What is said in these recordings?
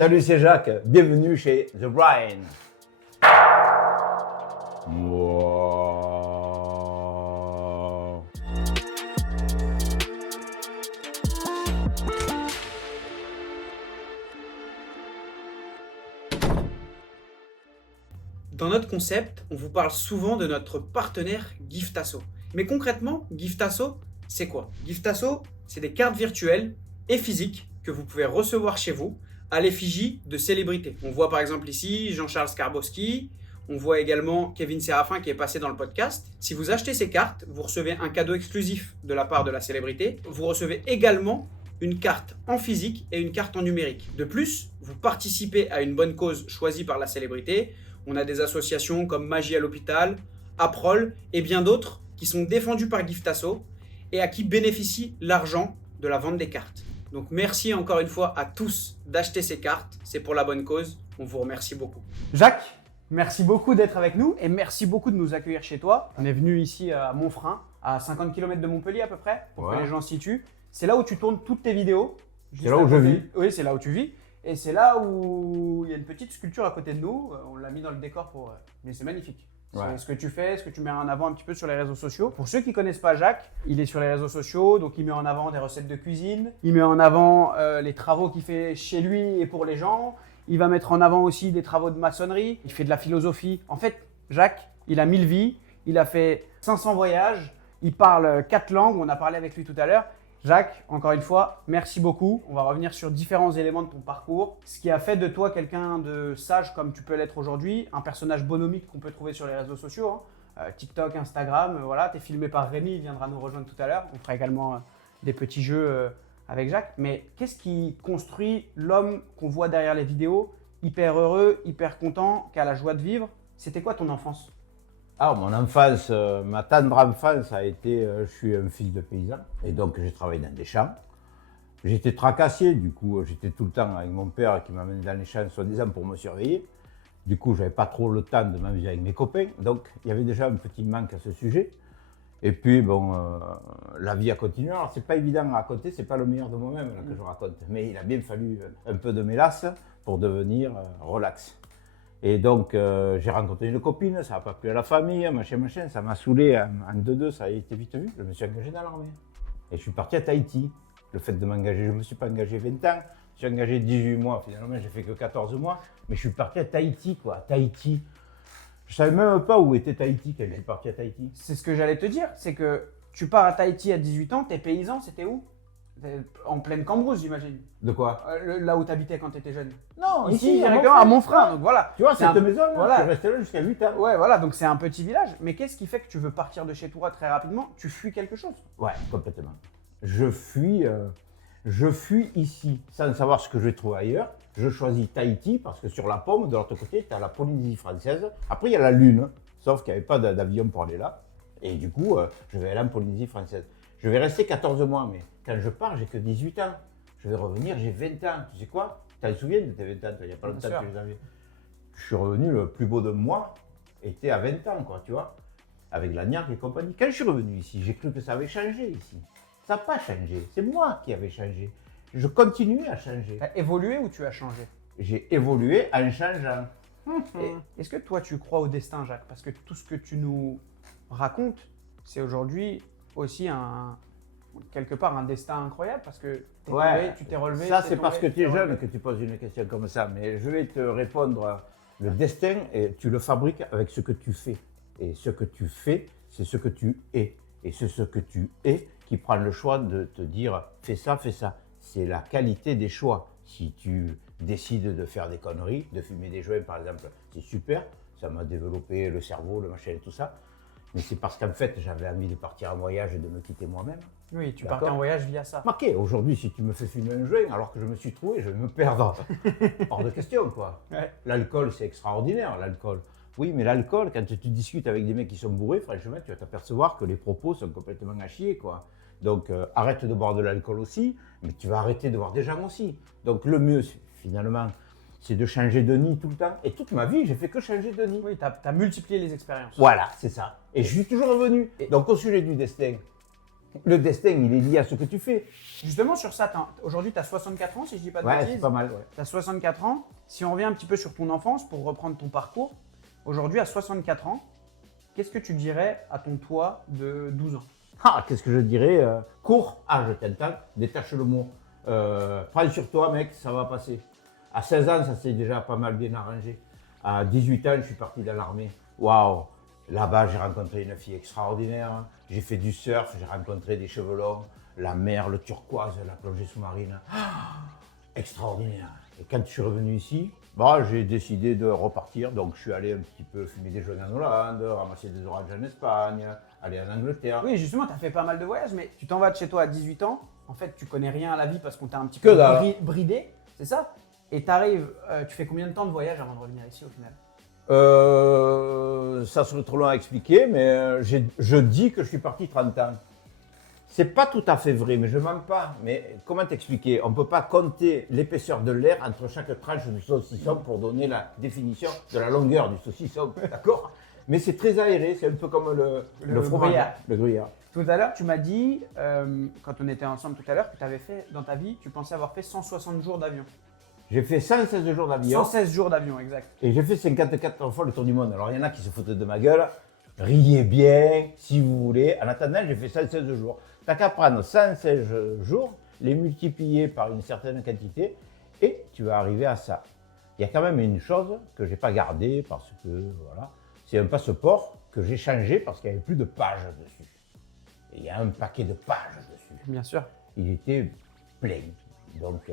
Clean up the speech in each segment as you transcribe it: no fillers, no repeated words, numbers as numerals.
Salut, c'est Jacques. Bienvenue chez The Brian. Wow. Dans notre concept, on vous parle souvent de notre partenaire Giftasso. Mais concrètement, Giftasso, c'est quoi? Giftasso, c'est des cartes virtuelles et physiques que vous pouvez recevoir chez vous à l'effigie de célébrités. On voit par exemple ici Jean-Charles Skarbowski, on voit également Kevin Séraphin qui est passé dans le podcast. Si vous achetez ces cartes, vous recevez un cadeau exclusif de la part de la célébrité. Vous recevez également une carte en physique et une carte en numérique. De plus, vous participez à une bonne cause choisie par la célébrité. On a des associations comme Magie à l'hôpital, Aprol et bien d'autres qui sont défendues par Giftasso et à qui bénéficie l'argent de la vente des cartes. Donc merci encore une fois à tous d'acheter ces cartes, c'est pour la bonne cause, on vous remercie beaucoup. Jacques, merci beaucoup d'être avec nous et merci beaucoup de nous accueillir chez toi. On est venu ici à Montfrein, à 50 km de Montpellier à peu près, pour que les gens se situent. C'est là où tu tournes toutes tes vidéos. C'est là où je vis. Oui, c'est là où tu vis. Et c'est là où il y a une petite sculpture à côté de nous. On l'a mis dans le décor pour. Mais c'est magnifique. Ouais. C'est ce que tu fais, ce que tu mets en avant un petit peu sur les réseaux sociaux. Pour ceux qui ne connaissent pas Jacques, il est sur les réseaux sociaux, donc il met en avant des recettes de cuisine. Il met en avant les travaux qu'il fait chez lui et pour les gens. Il va mettre en avant aussi des travaux de maçonnerie. Il fait de la philosophie. En fait, Jacques, il a 1000 vies. Il a fait 500 voyages. Il parle 4 langues. On a parlé avec lui tout à l'heure. Jacques, encore une fois, merci beaucoup. On va revenir sur différents éléments de ton parcours. Ce qui a fait de toi quelqu'un de sage comme tu peux l'être aujourd'hui, un personnage bonhomique qu'on peut trouver sur les réseaux sociaux, TikTok, Instagram, voilà. Tu es filmé par Rémi, il viendra nous rejoindre tout à l'heure. On fera également des petits jeux avec Jacques. Mais qu'est-ce qui construit l'homme qu'on voit derrière les vidéos, hyper heureux, hyper content, qui a la joie de vivre? C'était quoi ton enfance? Alors, mon enfance, ma tendre enfance a été, je suis un fils de paysan et donc j'ai travaillé dans des champs. J'étais tracassier, du coup j'étais tout le temps avec mon père qui m'amenait dans les champs soi-disant pour me surveiller. Du coup, j'avais pas trop le temps de m'amuser avec mes copains, donc il y avait déjà un petit manque à ce sujet. Et puis bon, la vie a continué. Alors c'est pas évident à raconter, c'est pas le meilleur de moi-même là, que je raconte, mais il a bien fallu un peu de mélasse pour devenir relax. Et donc, j'ai rencontré une copine, ça n'a pas plu à la famille, machin, ça m'a saoulé en 2-2, ça a été vite vu. Je me suis engagé dans l'armée. Et je suis parti à Tahiti. Le fait de m'engager, je ne me suis pas engagé 20 ans, je suis engagé 18 mois, finalement, j'ai fait que 14 mois, mais je suis parti à Tahiti, quoi, à Tahiti. Je savais même pas où était Tahiti quand je suis parti à Tahiti. C'est ce que j'allais te dire, c'est que tu pars à Tahiti à 18 ans, t'es paysan, c'était où? En pleine Cambrousse, j'imagine. De quoi? Là où tu habitais quand tu étais jeune. Non, Ici, directement à Montfrein. Donc voilà. Tu vois, C'est cette un- maison, là, voilà. je suis resté là jusqu'à 8 ans. Ouais, voilà, donc c'est un petit village. Mais qu'est-ce qui fait que tu veux partir de chez toi très rapidement? Tu fuis quelque chose? Ouais, complètement. Je fuis ici sans savoir ce que je vais trouver ailleurs. Je choisis Tahiti parce que sur la pomme, de l'autre côté, tu as la Polynésie française. Après, il y a la Lune, sauf qu'il n'y avait pas d'avion pour aller là. Et du coup, je vais aller en Polynésie française. Je vais rester 14 mois, mais quand je pars, j'ai que 18 ans. Je vais revenir, j'ai 20 ans. Tu sais quoi? Tu t'en souviens de tes 20 ans? Il n'y a pas longtemps que tu les avais. Je suis revenu, le plus beau de moi était à 20 ans, quoi, tu vois, avec l'Agnac et compagnie. Quand je suis revenu ici, j'ai cru que ça avait changé ici. Ça n'a pas changé, c'est moi qui avais changé. Je continue à changer. Tu as évolué ou tu as changé? J'ai évolué en changeant. Est-ce que toi, tu crois au destin, Jacques? Parce que tout ce que tu nous racontes, c'est aujourd'hui aussi quelque part un destin incroyable parce que tu t'es relevé. Ça, t'es c'est parce que tombé, tu es t'es jeune relevé. que tu poses une question comme ça. Mais je vais te répondre. Le destin, et tu le fabriques avec ce que tu fais. Et ce que tu fais, c'est ce que tu es. Et c'est ce que tu es qui prend le choix de te dire fais ça, fais ça. C'est la qualité des choix. Si tu décides de faire des conneries, de fumer des joints par exemple, c'est super. Ça m'a développé le cerveau, le machin et tout ça. Mais c'est parce qu'en fait, j'avais envie de partir en voyage et de me quitter moi-même. Oui, tu D'accord. partais en voyage via ça. Marqué, aujourd'hui, si tu me fais fumer un joint alors que je me suis trouvé, je vais me perdre. Hors de question, quoi. Ouais. L'alcool, c'est extraordinaire, l'alcool. Oui, mais l'alcool, quand tu discutes avec des mecs qui sont bourrés, franchement, tu vas t'apercevoir que les propos sont complètement à chier, quoi. Donc, arrête de boire de l'alcool aussi, mais tu vas arrêter de voir des gens aussi. Donc, le mieux, finalement, c'est de changer de nid tout le temps. Et toute ma vie, j'ai fait que changer de nid. Oui, tu as multiplié les expériences. Voilà, c'est ça. Et je suis toujours revenu. Donc, au sujet du destin, Le destin, il est lié à ce que tu fais. Justement, sur ça, aujourd'hui, tu as 64 ans, si je dis pas de Ouais, bêtises. c'est pas mal. Ouais. Tu as 64 ans. Si on revient un petit peu sur ton enfance pour reprendre ton parcours, aujourd'hui, à 64 ans, qu'est-ce que tu dirais à ton toi de 12 ans? Ah, qu'est-ce que je dirais cours, je t'entends, détache le mot. Prends sur toi, mec, ça va passer. À 16 ans, ça s'est déjà pas mal bien arrangé. À 18 ans, je suis parti dans l'armée. Waouh! Là-bas, j'ai rencontré une fille extraordinaire. J'ai fait du surf, j'ai rencontré des cheveux longs, la mer, le turquoise, la plongée sous-marine. Extraordinaire. Et quand je suis revenu ici, j'ai décidé de repartir. Donc, je suis allé un petit peu fumer des joints en Hollande, ramasser des oranges en Espagne, aller en Angleterre. Oui, justement, tu as fait pas mal de voyages, mais tu t'en vas de chez toi à 18 ans. En fait, tu connais rien à la vie parce qu'on t'a un petit Que peu dalle. bridé, c'est ça? Et tu arrives, tu fais combien de temps de voyage avant de revenir ici au final? Ça serait trop long à expliquer, mais je dis que je suis parti 30 ans. C'est pas tout à fait vrai, mais je mens pas. Mais comment t'expliquer? On ne peut pas compter l'épaisseur de l'air entre chaque tranche du saucisson pour donner la définition de la longueur du saucisson, d'accord? Mais c'est très aéré, c'est un peu comme le fromage, gruyère. le gruyère. Tout à l'heure, tu m'as dit, quand on était ensemble tout à l'heure, que tu avais fait dans ta vie, tu pensais avoir fait 160 jours d'avion. J'ai fait 116 jours d'avion 116 jours d'avion, exact. et j'ai fait 54 fois le tour du monde. Alors il y en a qui se foutent de ma gueule, riez bien si vous voulez. En attendant, j'ai fait 116 jours. T'as qu'à prendre 116 jours, les multiplier par une certaine quantité et tu vas arriver à ça. Il y a quand même une chose que j'ai pas gardée parce que voilà, c'est un passeport que j'ai changé parce qu'il n'y avait plus de pages dessus. Et il y a un paquet de pages dessus. Bien sûr. Il était plein. Donc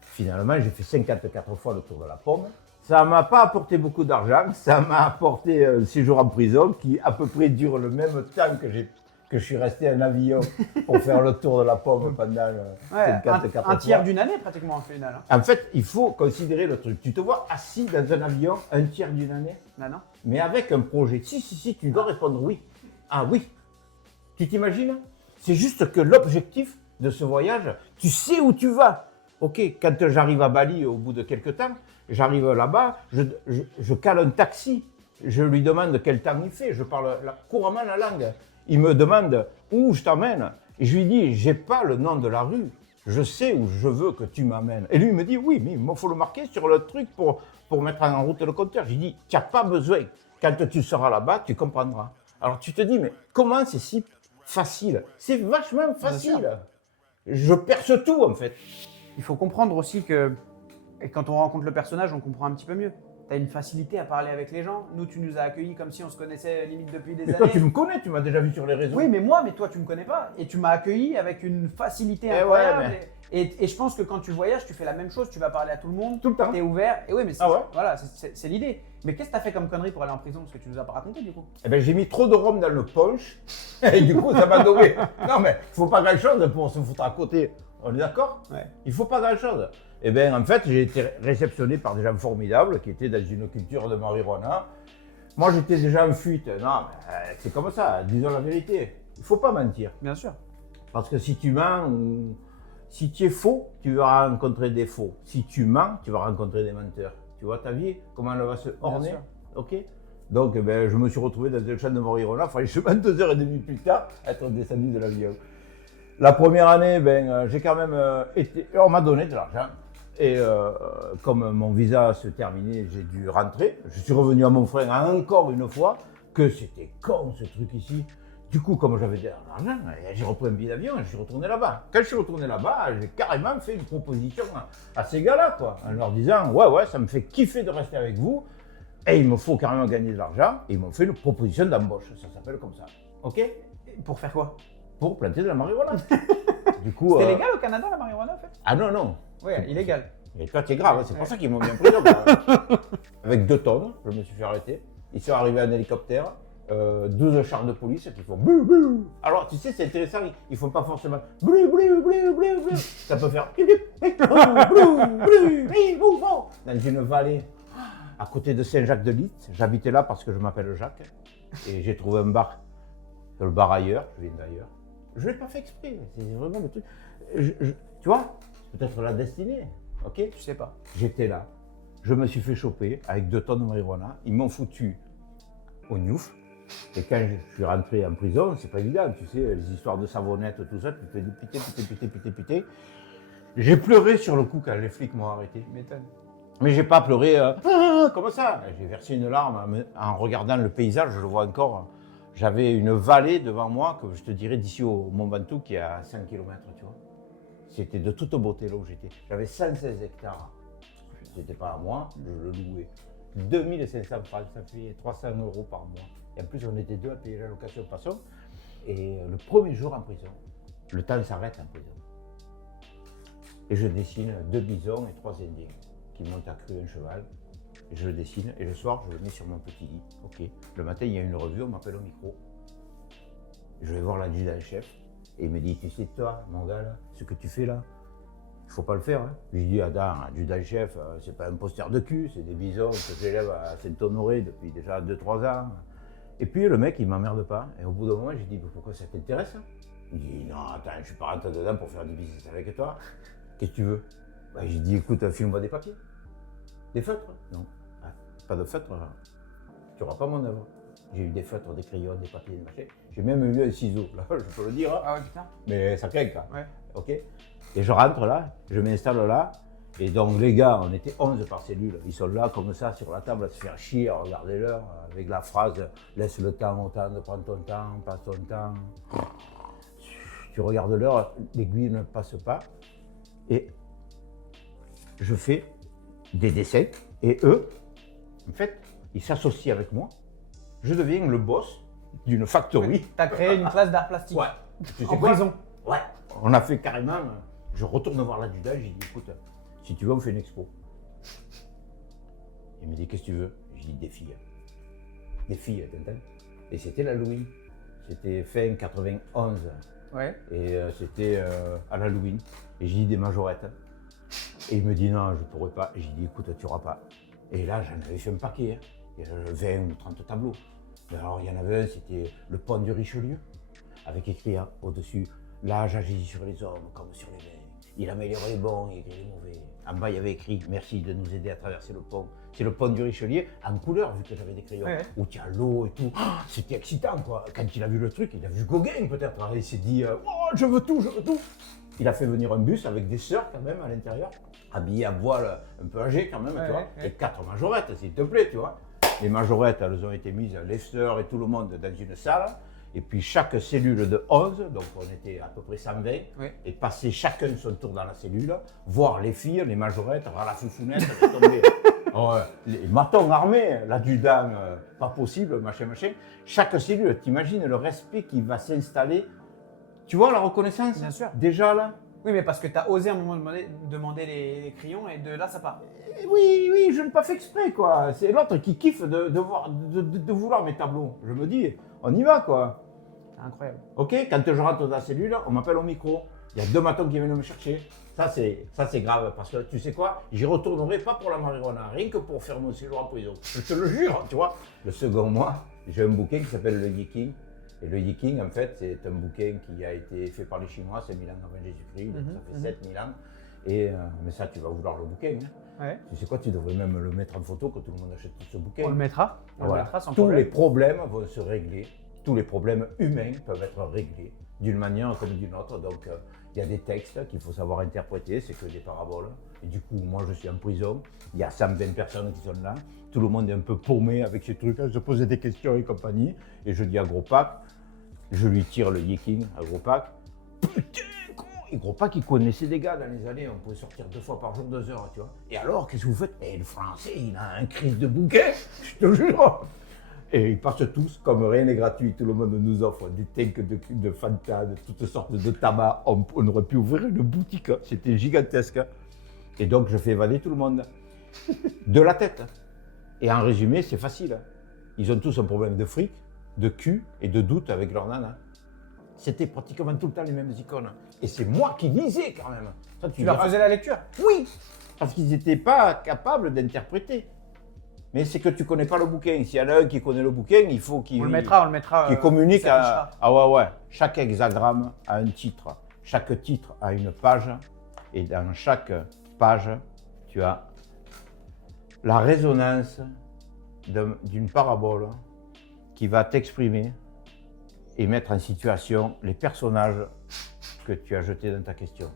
finalement, j'ai fait 54 fois le tour de la pomme. Ça ne m'a pas apporté beaucoup d'argent, ça m'a apporté un séjour en prison qui à peu près dure le même temps que je suis resté en avion pour faire le tour de la pomme pendant 54 fois. Un tiers d'une année pratiquement en final. Hein. En fait, il faut considérer le truc. Tu te vois assis dans un avion un tiers d'une année, Là, non? mais avec un projet. Si, tu dois répondre oui. Ah oui. Tu t'imagines? C'est juste que l'objectif de ce voyage, tu sais où tu vas. Ok, quand j'arrive à Bali au bout de quelques temps, j'arrive là-bas, je cale un taxi, je lui demande quel temps il fait, je parle couramment la langue. Il me demande où je t'emmène. Et je lui dis, j'ai pas le nom de la rue, je sais où je veux que tu m'amènes. Et lui il me dit, oui, mais il faut le marquer sur le truc pour mettre en route le compteur. Je lui dis, tu n'as pas besoin, quand tu seras là-bas, tu comprendras. Alors tu te dis, mais comment c'est si facile? C'est vachement facile. Je perce tout en fait. Il faut comprendre aussi que et quand on rencontre le personnage, on comprend un petit peu mieux. Tu as une facilité à parler avec les gens. Nous, tu nous as accueillis comme si on se connaissait limite depuis des Mais années. toi, tu me connais, tu m'as déjà vu sur les réseaux. Oui, mais toi, tu me connais pas. Et tu m'as accueilli avec une facilité Eh incroyable. ouais, Et je pense que quand tu voyages, tu fais la même chose. Tu vas parler à tout le monde. Tout le temps. Tu es ouvert. Et oui, mais c'est Ah ouais voilà, c'est l'idée. Mais qu'est-ce que tu as fait comme connerie pour aller en prison? Parce que tu nous as pas raconté du coup. Eh ben, j'ai mis trop de rhum dans le punch et du coup, ça m'a donné. Non, mais il faut pas grand-chose pour se foutre à côté. On est d'accord? Ouais. Il faut pas grand-chose. Eh bien, en fait, j'ai été réceptionné par des gens formidables qui étaient dans une culture de marijuana. Moi, j'étais déjà en fuite. Non, mais c'est comme ça, disons la vérité. Il faut pas mentir. Bien sûr. Parce que si tu mens ou si tu es faux, tu vas rencontrer des faux. Si tu mens, tu vas rencontrer des menteurs. Tu vois ta vie, comment elle va se orner? sûr. Ok. Donc, je me suis retrouvé dans un champ de marijuana, franchement, 2h30 plus tard, être descendu de l'avion. La première année, j'ai quand même été. On m'a donné de l'argent. Et comme mon visa se terminait, j'ai dû rentrer. Je suis revenu à mon frère encore une fois, que c'était con ce truc ici. Du coup, comme j'avais de l'argent, j'ai repris un billet d'avion et je suis retourné là-bas. Quand je suis retourné là-bas, j'ai carrément fait une proposition à ces gars-là, quoi, en leur disant « Ouais, ça me fait kiffer de rester avec vous et il me faut carrément gagner de l'argent. » Et ils m'ont fait une proposition d'embauche, ça s'appelle comme ça. Ok? Pour faire quoi? Pour planter de la marijuana. Du coup, C'était légal au Canada la marijuana en fait? Ah non. Oui, illégal. Et toi, t'es grave, c'est pour ça qu'ils m'ont mis en prison. Quoi. Avec 2 tonnes, je me suis fait arrêter. Ils sont arrivés en hélicoptère, 12 chars de police qui font bou bou. Alors, tu sais, c'est intéressant, ils font pas forcément bou bou bou bou. Ça peut faire dans une vallée à côté de Saint-Jacques-de-Lys. J'habitais là parce que je m'appelle Jacques et j'ai trouvé un bar. Le bar ailleurs, je viens d'ailleurs. Je l'ai pas fait exprès, c'est vraiment le truc. Tu vois, c'est peut-être la destinée. Ok, Tu sais pas. j'étais là, je me suis fait choper avec 2 tonnes de marijuana, ils m'ont foutu au Newf, Et quand je suis rentré en prison, c'est pas évident, tu sais, les histoires de savonnette, tout ça, tu te dis pité. J'ai pleuré sur le coup quand les flics m'ont arrêté. M'étonne. Mais j'ai pas pleuré comme ça. J'ai versé une larme en regardant le paysage, je le vois encore. J'avais une vallée devant moi, que je te dirais d'ici au Mont Ventoux, qui est à 5 km, tu vois. C'était de toute beauté là où j'étais. J'avais 116 hectares. C'était pas à moi, je le louais. 2500 francs, ça fait 300 € par mois. Et en plus, on était deux à payer la location de façon. Et le premier jour en prison, le temps s'arrête en prison. Et je dessine 2 bisons et 3 indiens qui montent à cru un cheval. Et je le dessine et le soir, je le mets sur mon petit lit. Ok. Le matin, il y a une revue, on m'appelle au micro. Je vais voir l'adjudant-chef et il me dit, tu sais toi, mon gars, là, ce que tu fais là, il faut pas le faire. Hein. Je lui dis, attends, adjudant-chef, c'est pas un poster de cul, c'est des bisons que j'élève à Saint-Honoré depuis déjà 2-3 ans. Et puis le mec, il m'emmerde pas. Et au bout d'un moment, j'ai dit, pourquoi ça t'intéresse? Il dit, non, attends, je suis pas rentré dedans pour faire du business avec toi. Qu'est-ce que tu veux? J'ai dit, écoute, filme-moi des papiers. Des feutres? Non. Ah, pas de feutres, tu n'auras pas mon œuvre. J'ai eu des feutres, des crayons, des papiers, des machins. J'ai même eu un ciseau, là, je peux le dire. Hein. Ah ouais, putain. Mais ça craint, quoi. Ouais. Ok. Et je rentre là, je m'installe là. Et donc les gars, on était 11 par cellule. Ils sont là comme ça sur la table à se faire chier, à regarder l'heure, avec la phrase « Laisse le temps au temps de prendre ton temps, passe ton temps ». Tu regardes l'heure, l'aiguille ne passe pas. Et je fais des dessins. Et eux, en fait, ils s'associent avec moi. Je deviens le boss d'une factory. T'as créé une classe d'art plastique. Ouais. Tu sais En quoi? prison. Ouais. On a fait carrément. Je retourne voir l'adjudant, j'ai dit écoute, si tu veux, on fait une expo. Il me dit qu'est-ce que tu veux? J'ai dit des filles. Des filles, t'entends? Et c'était l'Halloween. C'était fin 91. Ouais. Et c'était à l'Halloween. Et j'ai dit des majorettes. Et il me dit non, je ne pourrais pas. Et j'ai dit écoute, tu n'auras pas. Et là, j'en avais fait un paquet. Hein. Il y avait 20 ou 30 tableaux. Mais alors, il y en avait un, c'était le pont du Richelieu, avec écrit hein, au-dessus l'âge agit sur les hommes comme sur les mains. Il améliore les bons et les mauvais. En bas, il y avait écrit merci de nous aider à traverser le pont. C'est le pont du Richelieu en couleur, vu que j'avais des crayons, où il y a l'eau et tout. Oh, c'était excitant, quoi. Quand il a vu le truc, il a vu Gauguin, peut-être. Il s'est dit oh, je veux tout, je veux tout. Il a fait venir un bus avec des sœurs, quand même, à l'intérieur, habillées à voile, un peu âgées, quand même, tu vois. Et 4 majorettes, s'il te plaît, tu vois. Les majorettes, elles ont été mises, les sœurs et tout le monde, dans une salle. Et puis chaque cellule de 11, donc on était à peu près 120, et passer chacun son tour dans la cellule, voir les filles, les majorettes, voir la foufounette, tomber. Les matons armés, l'adjudant, pas possible, machin. Chaque cellule, t'imagines le respect qui va s'installer. Tu vois la reconnaissance? Bien sûr. Déjà là? Oui, mais parce que tu as osé à un moment demander les crayons et de là, ça part. Oui, je n'ai pas fait exprès, quoi. C'est l'autre qui kiffe de vouloir mes tableaux. Je me dis, on y va, quoi. C'est incroyable. Ok, quand je rentre dans la cellule, on m'appelle au micro. Il y a 2 matons qui viennent me chercher. Ça, c'est grave, parce que tu sais quoi? J'y retournerai pas pour la marijuana, rien que pour faire mon séjour en prison. Je te le jure, tu vois. Le second mois, j'ai un bouquin qui s'appelle le Yiking. Et le Yiking, en fait, c'est un bouquin qui a été fait par les Chinois, 5000 ans avant Jésus-Christ, ça fait 7000 ans. Et, mais ça, tu vas vouloir le bouquin. Hein. Ouais. Tu sais quoi, tu devrais même le mettre en photo, que tout le monde achète ce bouquin. On le mettra. On le mettra sans Tous problème. les problèmes vont se régler. Tous les problèmes humains peuvent être réglés d'une manière comme d'une autre. Donc, il y a des textes qu'il faut savoir interpréter, c'est que des paraboles. Et du coup, moi, je suis en prison. Il y a 120 personnes qui sont là. Tout le monde est un peu paumé avec ces trucs. Je posais des questions et compagnie. Et je dis à Gros Pac, je lui tire le Yiking à Gros Pac. Putain, con! Et Gros Pac, il connaissait des gars dans les années. On pouvait sortir 2 fois par jour, 2 heures, tu vois. Et alors, qu'est-ce que vous faites? Et le français, il a un crise de bouquet, je te jure. Et ils passent tous, comme rien n'est gratuit, tout le monde nous offre du tank, de Fanta, de toutes sortes de tabac. On aurait pu ouvrir une boutique, hein. C'était gigantesque. Et donc je fais évader tout le monde, de la tête. Et en résumé, c'est facile. Ils ont tous un problème de fric, de cul et de doute avec leur nana. C'était pratiquement tout le temps les mêmes icônes. Et c'est moi qui lisais quand même. Ça, Tu leur faisais la lecture? Oui, parce qu'ils n'étaient pas capables d'interpréter. Mais c'est que tu ne connais pas le bouquin. S'il y en a un qui connaît le bouquin, il faut qu'il... On le mettra. Qui communique à... Ah ouais. Chaque hexagramme a un titre. Chaque titre a une page. Et dans chaque page, tu as la résonance d'une parabole qui va t'exprimer et mettre en situation les personnages que tu as jetés dans ta question.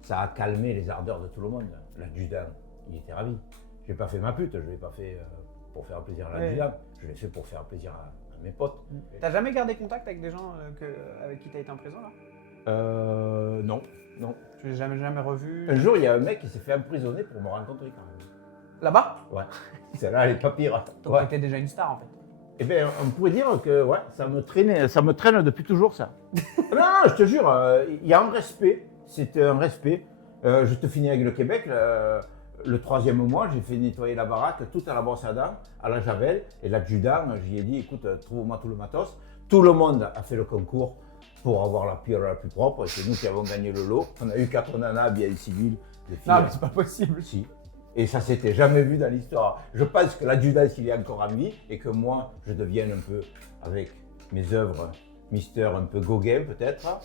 Ça a calmé les ardeurs de tout le monde. L'adjudant, il était ravi. Je n'ai pas fait ma pute, je ne l'ai pas fait pour faire plaisir à l'adjudant, je l'ai fait pour faire plaisir à mes potes. T'as jamais gardé contact avec des gens avec qui t'as été en prison là? Non, non. Tu l'as jamais revu? Un jour, il y a un mec qui s'est fait emprisonner pour me rencontrer quand même. Là-bas? Ouais, celle-là, elle est pas pire. Donc Ouais. t'étais déjà une star en fait. Eh bien, on pourrait dire que ouais, ça me traîne depuis toujours ça. Non, je te jure, il y a un respect, c'est un respect. Je te finis avec le Québec, le 3e mois, j'ai fait nettoyer la baraque, tout à la brosse à dents, à la javel, et l'adjudant, j'y ai dit, écoute, trouve-moi tout le matos. Tout le monde a fait le concours pour avoir la piole la plus propre, et c'est nous qui avons gagné le lot. On a eu 4 nanas bien civiles, des filles. Non mais c'est pas possible. Si. Et ça s'était jamais vu dans l'histoire. Je pense que l'adjudant, s'il est encore en vie, et que moi, je devienne un peu, avec mes œuvres, Mister un peu Gauguin peut-être,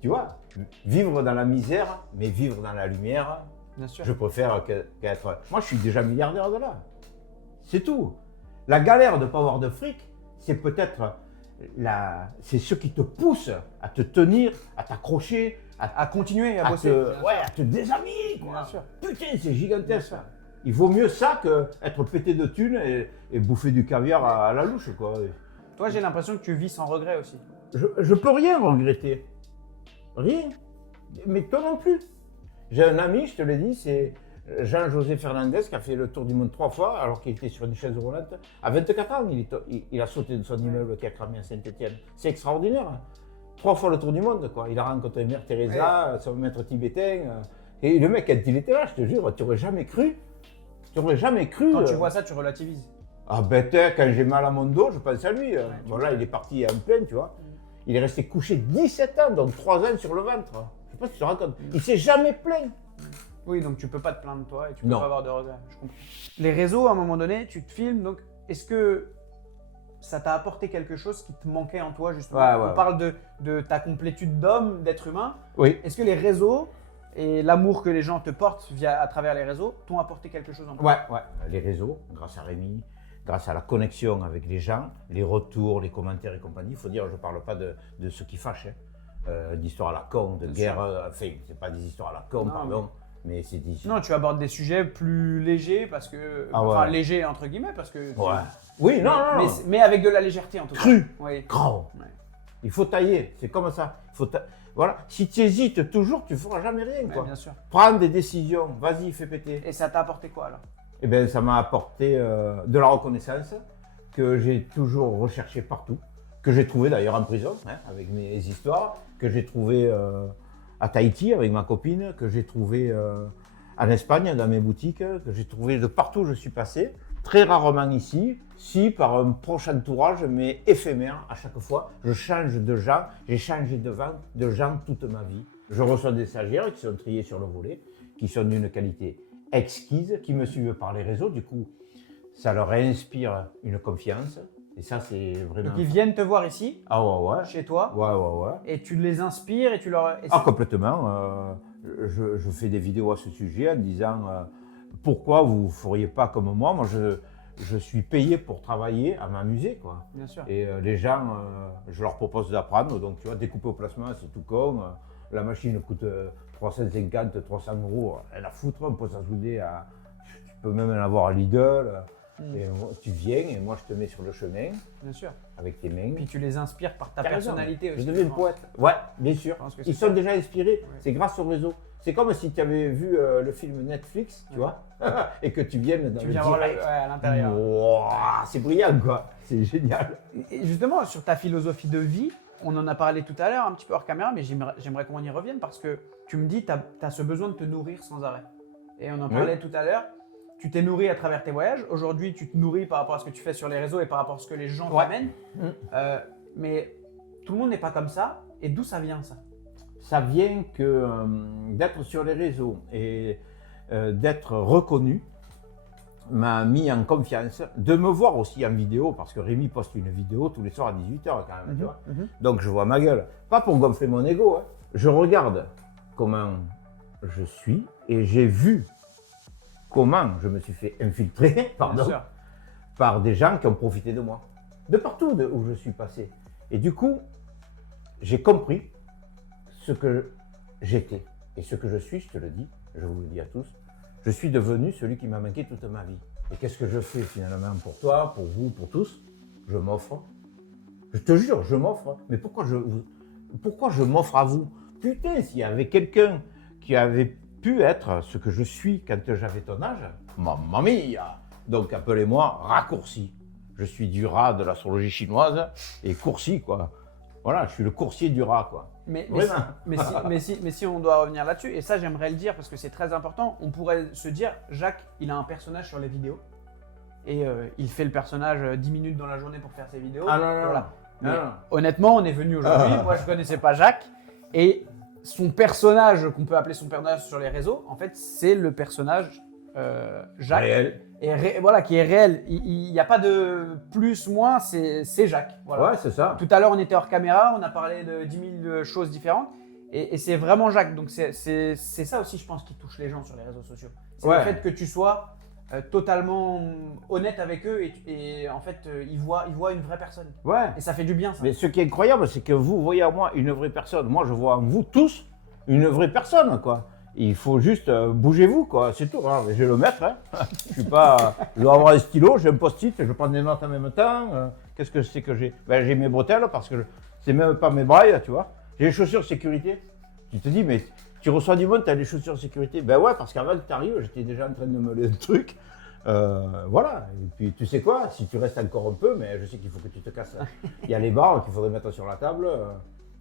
tu vois, vivre dans la misère, mais vivre dans la lumière, Bien sûr. je préfère qu'être... Moi, je suis déjà milliardaire de là. C'est tout. La galère de ne pas avoir de fric, c'est peut-être c'est ce qui te pousse à te tenir, à t'accrocher, À continuer à à bosser. à te déshabiller, quoi. Bien sûr. Putain, c'est gigantesque. Bien sûr. Il vaut mieux ça qu'être pété de thunes et bouffer du caviar à la louche, quoi. Toi j'ai l'impression que tu vis sans regret aussi. Je peux rien regretter. Rien. Mais toi non plus. J'ai un ami, je te l'ai dit, c'est Jean-José Fernandez qui a fait le tour du monde 3 fois alors qu'il était sur une chaise roulante. À 24 ans, il a sauté de son immeuble qui a cramé à Saint-Étienne. C'est extraordinaire. 3 fois le tour du monde, quoi. Il a rencontré Mère Teresa, son maître tibétain. Et le mec, quand il était là, je te jure, tu n'aurais jamais cru. Tu n'aurais jamais cru. Quand tu vois ça, tu relativises. Ah ben, quand j'ai mal à mon dos, je pense à lui. Bon, là, il est parti en pleine, tu vois. Il est resté couché 17 ans, donc 3 ans sur le ventre. Je sais pas si tu te rends compte. Il s'est jamais plaint. Oui, donc tu peux pas te plaindre toi et tu peux Non. pas avoir de regrets. Je comprends. Les réseaux, à un moment donné, tu te filmes, donc est-ce que ça t'a apporté quelque chose qui te manquait en toi justement? Ouais, On parle de ta complétude d'homme, d'être humain. Oui. Est-ce que les réseaux et l'amour que les gens te portent à travers les réseaux t'ont apporté quelque chose en toi? Ouais. Les réseaux, grâce à Rémi, grâce à la connexion avec les gens, les retours, les commentaires et compagnie. Il faut dire, je ne parle pas de ce qui fâche, d'histoires à la con, de Bien guerre. Enfin, c'est pas des histoires à la con, Non, pardon, mais c'est des histoires. Non, tu abordes des sujets plus légers parce que. Ah ouais. Enfin, légers entre guillemets parce que. Ouais. Oui, non. Mais avec de la légèreté en tout cas. Cru. Oui. Grand. Ouais. Il faut tailler, c'est comme ça. Voilà. Si tu hésites toujours, tu ne feras jamais rien, Ouais, quoi. bien sûr. Prends des décisions, vas-y, fais péter. Et ça t'a apporté quoi alors? Eh bien, ça m'a apporté de la reconnaissance que j'ai toujours recherché partout, que j'ai trouvé d'ailleurs en prison, avec mes histoires, que j'ai trouvé à Tahiti avec ma copine, que j'ai trouvé en Espagne dans mes boutiques, que j'ai trouvé de partout où je suis passé, très rarement ici, si par un proche entourage, mais éphémère à chaque fois. Je change de gens, j'ai changé de gens toute ma vie. Je reçois des stagiaires qui sont triés sur le volet, qui sont d'une qualité exquise, qui me suivent par les réseaux, du coup, ça leur inspire une confiance, et ça, c'est vraiment... Donc ils viennent te voir ici, Ah ouais. chez toi, Ouais. et tu les inspires et tu leur. Ah, complètement. Je fais des vidéos à ce sujet en disant pourquoi vous ne feriez pas comme moi. Moi, je suis payé pour travailler, à m'amuser, quoi. Bien sûr. Et les gens, je leur propose d'apprendre. Donc, tu vois, découper au placement, c'est tout con. La machine coûte 350, 300 euros. Elle a foutre, on peut s'en souder à... Tu peux même en avoir à Lidl. Et tu viens et moi, je te mets sur le chemin Bien sûr. avec tes mains. Puis tu les inspires par ta T'as raison. personnalité aussi. Je deviens je pense. poète. Ouais, bien sûr. Je pense que c'est Ils ça. sont déjà inspirés. Ouais. C'est grâce au réseau. C'est comme si tu avais vu le film Netflix, tu vois, et que tu viennes dans Tu le viens voir direct. à l'intérieur. Wouah, c'est brillant, quoi. C'est génial. Et justement, sur ta philosophie de vie, on en a parlé tout à l'heure, un petit peu hors caméra, mais j'aimerais qu'on y revienne parce que tu me dis, tu as ce besoin de te nourrir sans arrêt. Et on en parlait tout à l'heure. Tu t'es nourri à travers tes voyages. Aujourd'hui, tu te nourris par rapport à ce que tu fais sur les réseaux et par rapport à ce que les gens t'amènent. Mais tout le monde n'est pas comme ça. Et d'où ça vient, ça? Ça vient que d'être sur les réseaux et d'être reconnu m'a mis en confiance, de me voir aussi en vidéo, parce que Rémi poste une vidéo tous les soirs à 18h quand même, tu vois. Donc je vois ma gueule, pas pour gonfler mon ego, je regarde comment je suis et j'ai vu comment je me suis fait infiltrer Bien sûr. par des gens qui ont profité de moi. de partout où je suis passé. Et du coup, j'ai compris ce que j'étais et ce que je suis, je te le dis, je vous le dis à tous. Je suis devenu celui qui m'a manqué toute ma vie. Et qu'est-ce que je fais finalement pour toi, pour vous, pour tous? Je m'offre. Je te jure, je m'offre. Mais pourquoi je m'offre à vous? Putain, s'il y avait quelqu'un qui avait pu être ce que je suis quand j'avais ton âge, mamma mia! Donc appelez-moi raccourci. Je suis du rat de l'astrologie chinoise et coursi, quoi. Voilà, je suis le coursier du rat, quoi. Mais Vraiment. si on doit revenir là-dessus, et ça j'aimerais le dire parce que c'est très important, on pourrait se dire, Jacques, il a un personnage sur les vidéos, et il fait le personnage 10 minutes dans la journée pour faire ses vidéos. Ah non, non, Voilà. non. Mais Non, non. honnêtement, on est venu aujourd'hui, moi je ne connaissais pas Jacques, et son personnage, qu'on peut appeler son personnage sur les réseaux, en fait c'est le personnage Jacques, Réel. voilà, qui est réel. Il n'y a pas de plus, moins, c'est Jacques. Voilà. Ouais, c'est ça. Tout à l'heure, on était hors caméra, on a parlé de 10 000 choses différentes. Et c'est vraiment Jacques. Donc, c'est ça aussi, je pense, qui touche les gens sur les réseaux sociaux. C'est Ouais. le fait que tu sois totalement honnête avec eux et en fait, ils voient une vraie personne. Ouais. Et ça fait du bien, ça. Mais ce qui est incroyable, c'est que vous voyez en moi une vraie personne. Moi, je vois en vous tous une vraie personne, quoi. Il faut juste bougez-vous, quoi. C'est tout. Alors, je vais le mettre. Hein. Je suis pas. Je dois avoir un stylo, j'ai un post-it, je prends des notes en même temps. Qu'est-ce que c'est que j'ai? Ben, j'ai mes bretelles parce que c'est même pas mes brailles, tu vois. J'ai les chaussures de sécurité. Tu te dis, mais tu reçois du monde, tu as des chaussures de sécurité. Ben ouais, parce qu'avant que tu arrives, j'étais déjà en train de meuler un truc. Voilà. Et puis, tu sais quoi? Si tu restes encore un peu, mais je sais qu'il faut que tu te casses. Il y a les barres qu'il faudrait mettre sur la table.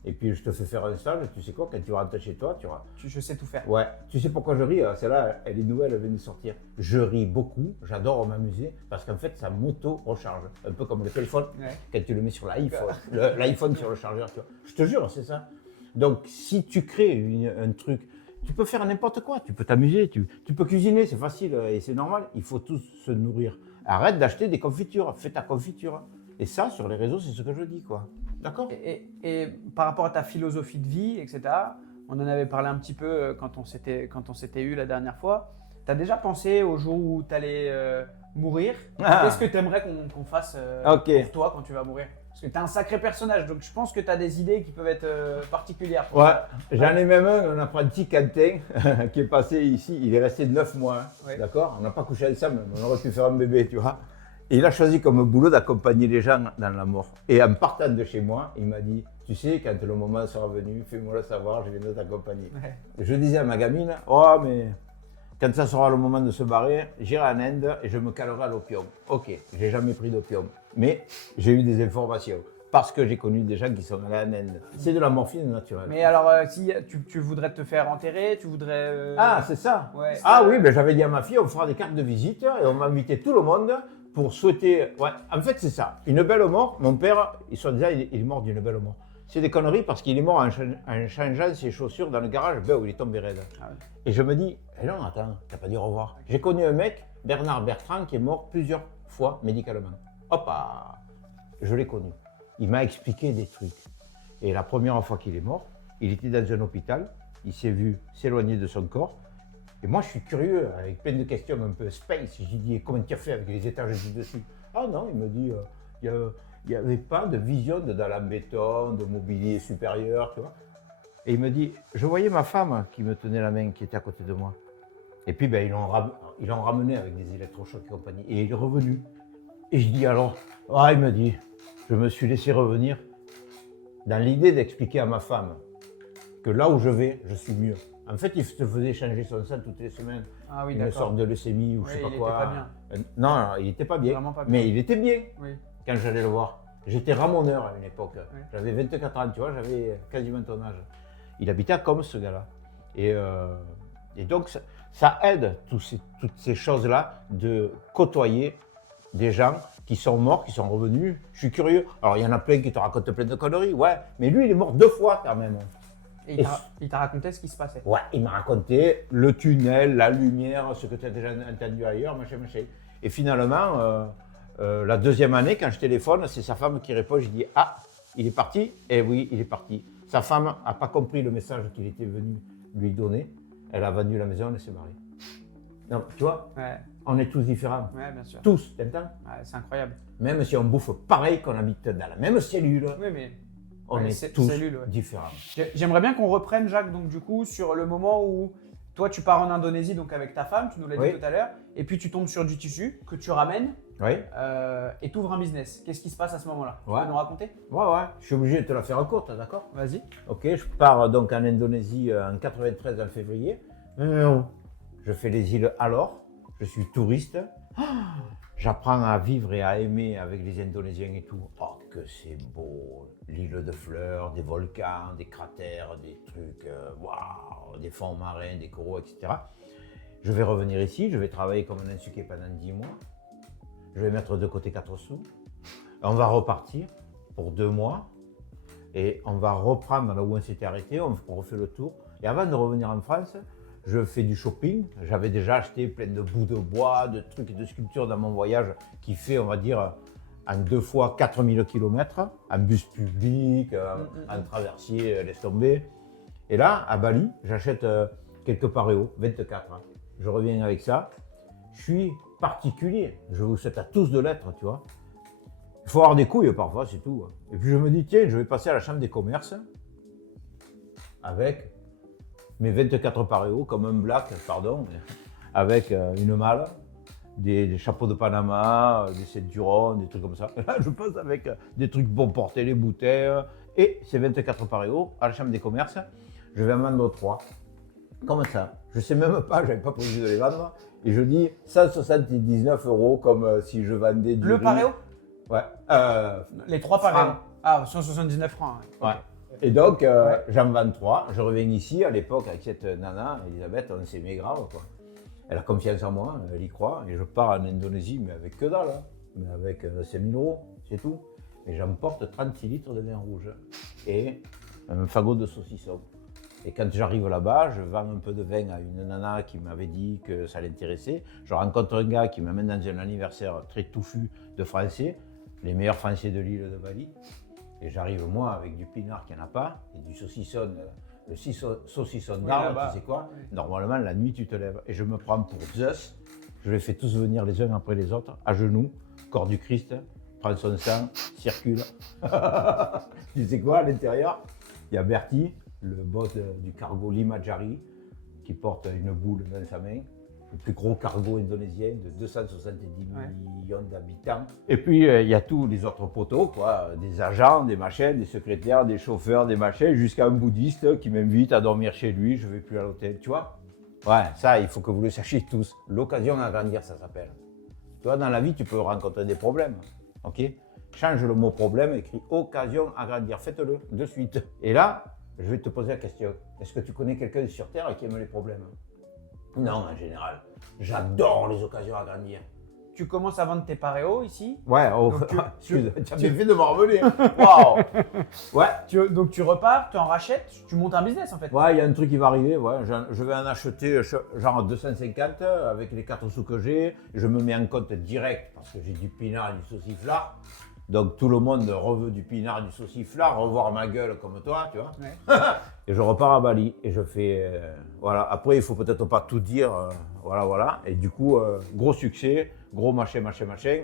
Et puis, je te fais faire un stage. Tu sais quoi? Quand tu rentres chez toi, tu auras. Je sais tout faire. Ouais, tu sais pourquoi je ris? Celle-là, elle est nouvelle, elle vient de sortir. Je ris beaucoup, j'adore m'amuser, parce qu'en fait, ça m'auto-recharge. Un peu comme le téléphone, Ouais. quand tu le mets sur l'iPhone, l'iPhone sur le chargeur, tu vois. Je te jure, c'est ça. Donc, si tu crées un truc, tu peux faire n'importe quoi, tu peux t'amuser, tu peux cuisiner, c'est facile et c'est normal. Il faut tous se nourrir. Arrête d'acheter des confitures, fais ta confiture. Et ça, sur les réseaux, c'est ce que je dis, quoi. D'accord? Et par rapport à ta philosophie de vie, etc., on en avait parlé un petit peu quand on s'était eu la dernière fois. Tu as déjà pensé au jour où tu allais mourir? Qu'est-ce que tu aimerais qu'on fasse Ok. pour toi quand tu vas mourir? Parce que tu es un sacré personnage, donc je pense que tu as des idées qui peuvent être particulières. Pour Ouais, ça. j'en ai même un apprenti Quentin qui est passé ici, il est resté 9 mois, hein, Ouais. d'accord? On n'a pas couché ensemble, on aurait pu faire un bébé, tu vois. Et il a choisi comme boulot d'accompagner les gens dans la mort. Et en partant de chez moi, il m'a dit, tu sais, quand le moment sera venu, fais-moi le savoir, je viendrai t'accompagner. Ouais. Je disais à ma gamine, oh mais quand ça sera le moment de se barrer, j'irai en Inde et je me calerai à l'opium. Ok, j'ai jamais pris d'opium, mais j'ai eu des informations. Parce que j'ai connu des gens qui sont allés en Inde. C'est de la morphine naturelle. Mais alors, si tu voudrais te faire enterrer, tu voudrais. Ah, c'est ça. Ouais. Ah oui, ben j'avais dit à ma fille, on fera des cartes de visite et on va inviter tout le monde pour souhaiter. Ouais, en fait, c'est ça. Une belle mort. Mon père, il est mort d'une belle mort. C'est des conneries parce qu'il est mort en changeant ses chaussures dans le garage où il est tombé raide. Ah ouais. Et je me dis, eh non, attends, t'as pas dit au revoir. J'ai connu un mec, Bernard Bertrand, qui est mort plusieurs fois médicalement. Hop, je l'ai connu. Il m'a expliqué des trucs. Et la première fois qu'il est mort, il était dans un hôpital, il s'est vu s'éloigner de son corps. Et moi, je suis curieux, avec plein de questions un peu space. J'ai dit, comment tu as fait avec les étages du dessus? Ah non, il me dit, il n'y avait pas de vision dans la béton, de mobilier supérieur, tu vois. Et il me dit, je voyais ma femme qui me tenait la main, qui était à côté de moi. Et puis, ben, ils l'ont ramené avec des électrochocs et compagnie. Et il est revenu. Et je dis alors, il me dit, je me suis laissé revenir dans l'idée d'expliquer à ma femme que là où je vais, je suis mieux. En fait, il se faisait changer son sang toutes les semaines. Ah oui, Une d'accord. sorte de leucémie ou je sais pas il quoi. était pas bien. Non, il n'était pas bien. Vraiment pas bien. Mais il était bien Oui. quand j'allais le voir. J'étais ramoneur à une époque. Oui. J'avais 24 ans, tu vois, j'avais quasiment ton âge. Il habitait à Combes, ce gars-là. Et donc, ça aide toutes ces choses-là de côtoyer des gens qui sont morts, qui sont revenus. Je suis curieux. Alors, il y en a plein qui te racontent plein de conneries, ouais. Mais lui, il est mort 2 fois quand même. Et il t'a raconté ce qui se passait. Ouais, il m'a raconté le tunnel, la lumière, ce que tu as déjà entendu ailleurs, machin. Et finalement, la deuxième année, quand je téléphone, c'est sa femme qui répond. Je dis, il est parti? Eh oui, il est parti. Sa femme n'a pas compris le message qu'il était venu lui donner. Elle a vendu la maison, elle s'est barrée. Non, tu vois? Ouais. On est tous différents. Ouais, bien sûr. Tous, t'entends? Ouais, c'est incroyable. Même si on bouffe pareil, qu'on habite dans la même cellule, Oui, mais on ouais, est tous cellule, ouais. différents. J'aimerais bien qu'on reprenne, Jacques, donc du coup, sur le moment où toi, tu pars en Indonésie donc avec ta femme, tu nous l'as Oui. dit tout à l'heure, et puis tu tombes sur du tissu que tu ramènes Oui. et tu ouvres un business. Qu'est-ce qui se passe à ce moment-là? Tu Ouais. peux nous raconter? Ouais. Je suis obligé de te la faire courte, d'accord? Vas-y. Ok, je pars donc en Indonésie en 93 en février. Je fais les îles alors. Je suis touriste. J'apprends à vivre et à aimer avec les Indonésiens et tout. Oh, que c'est beau! L'île de fleurs, des volcans, des cratères, des trucs, waouh, des fonds marins, des coraux, etc. Je vais revenir ici, je vais travailler comme un insuké pendant 10 mois. Je vais mettre de côté 4 sous. On va repartir pour 2 mois. Et on va reprendre là où on s'était arrêté, on refait le tour. Et avant de revenir en France, je fais du shopping. J'avais déjà acheté plein de bouts de bois, de trucs et de sculptures dans mon voyage qui fait, on va dire, en 2 fois 4000 km, en bus public, en traversier, laisse tomber. Et là, à Bali, j'achète quelques paréos, 24. Je reviens avec ça. Je suis particulier. Je vous souhaite à tous de l'être, tu vois. Il faut avoir des couilles parfois, c'est tout. Et puis je me dis, tiens, je vais passer à la chambre des commerces avec mes 24 paréos, comme un black, pardon, avec une malle, des chapeaux de Panama, des ceintures, des trucs comme ça. Et là, je passe avec des trucs pour porter les bouteilles et ces 24 paréos à la chambre des commerces. Je vais en vendre 3. Comme ça. Je sais même pas, j'avais pas prévu de les vendre. Et je dis 179 € comme si je vendais du Le riz. paréo? Ouais. Les 3 paréos. francs. Ah, 179 francs. Ouais. Ok. Et donc, j'en vends 3. Je reviens ici, à l'époque, avec cette nana, Elisabeth, on s'aimait grave, quoi. Elle a confiance en moi, elle y croit. Et je pars en Indonésie, mais avec que dalle, hein. Mais avec 5 000 €, c'est tout. Et j'emporte 36 litres de vin rouge et un fagot de saucisson. Et quand j'arrive là-bas, je vends un peu de vin à une nana qui m'avait dit que ça l'intéressait. Je rencontre un gars qui m'amène dans un anniversaire très touffu de Français, les meilleurs Français de l'île de Bali. Et j'arrive moi avec du pinard qu'il n'y en a pas, et du saucisson, le saucisson Oui, d'Arles, là-bas. tu sais quoi? Normalement, la nuit, tu te lèves. Et je me prends pour Zeus. Je les fais tous venir les uns après les autres, à genoux, corps du Christ, prend son sang, circule. Tu sais quoi, à l'intérieur? Il y a Bertie, le boss du cargo Limajari, qui porte une boule dans sa main. Le plus gros cargo indonésien de 270 millions d'habitants. Et puis, il y a tous les autres poteaux, quoi, des agents, des machins, des secrétaires, des chauffeurs, des machins, jusqu'à un bouddhiste qui m'invite à dormir chez lui, je ne vais plus à l'hôtel, tu vois. Ouais, ça, il faut que vous le sachiez tous. L'occasion à grandir, ça s'appelle. Tu vois, dans la vie, tu peux rencontrer des problèmes, ok? Change le mot problème, écris occasion à grandir, faites-le de suite. Et là, je vais te poser la question, est-ce que tu connais quelqu'un sur Terre qui aime les problèmes? Non, en général. J'adore les occasions à grandir. Tu commences à vendre tes paréos ici. Ouais, oh, Donc, excuse, tu as bien fait de me revenir. Waouh. Ouais. Donc tu repars, tu en rachètes, tu montes un business en fait. Ouais, il y a un truc qui va arriver. Ouais. Je vais en acheter genre 250 avec les 4 sous que j'ai. Je me mets en compte direct parce que j'ai du pinard et du sauciflard. Donc tout le monde reveut du pinard et du sauciflard, revoir ma gueule comme toi, tu vois. Ouais. Et je repars à Bali et je fais. Voilà. Après, il faut peut-être pas tout dire. Voilà. Et du coup, gros succès, gros machin.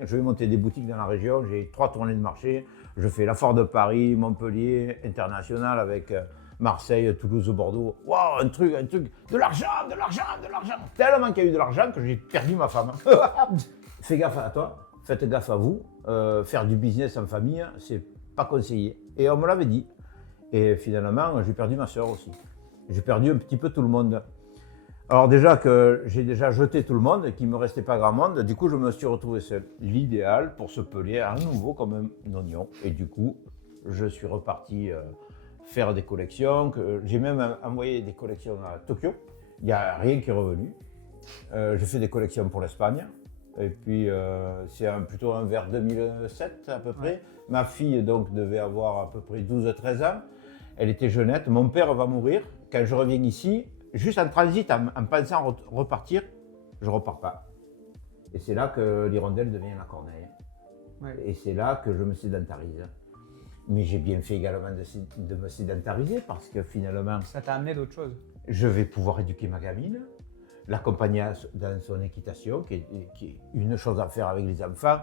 Je vais monter des boutiques dans la région. J'ai 3 tournées de marché. Je fais la Foire de Paris, Montpellier, international avec Marseille, Toulouse, Bordeaux. Waouh, un truc. De l'argent. Tellement qu'il y a eu de l'argent que j'ai perdu ma femme. Fais gaffe à toi. Faites gaffe à vous. Faire du business en famille, c'est pas conseillé. Et on me l'avait dit. Et finalement, j'ai perdu ma soeur aussi. J'ai perdu un petit peu tout le monde. Alors déjà que j'ai déjà jeté tout le monde et qu'il ne me restait pas grand monde, du coup je me suis retrouvé seul. L'idéal pour se peler à nouveau comme un oignon. Et du coup, je suis reparti faire des collections. J'ai même envoyé des collections à Tokyo. Il n'y a rien qui est revenu. J'ai fait des collections pour l'Espagne. Et puis c'est plutôt vers 2007 à peu près. Ouais. Ma fille donc devait avoir à peu près 12-13 ans. Elle était jeunette. Mon père va mourir. Quand je reviens ici, juste en transit, en pensant repartir, je ne repars pas. Et c'est là que l'hirondelle devient la corneille. Ouais. Et c'est là que je me sédentarise. Mais j'ai bien fait également de me sédentariser parce que finalement... Ça t'a amené d'autres choses. Je vais pouvoir éduquer ma gamine. l'accompagner dans son équitation, qui est une chose à faire avec les enfants,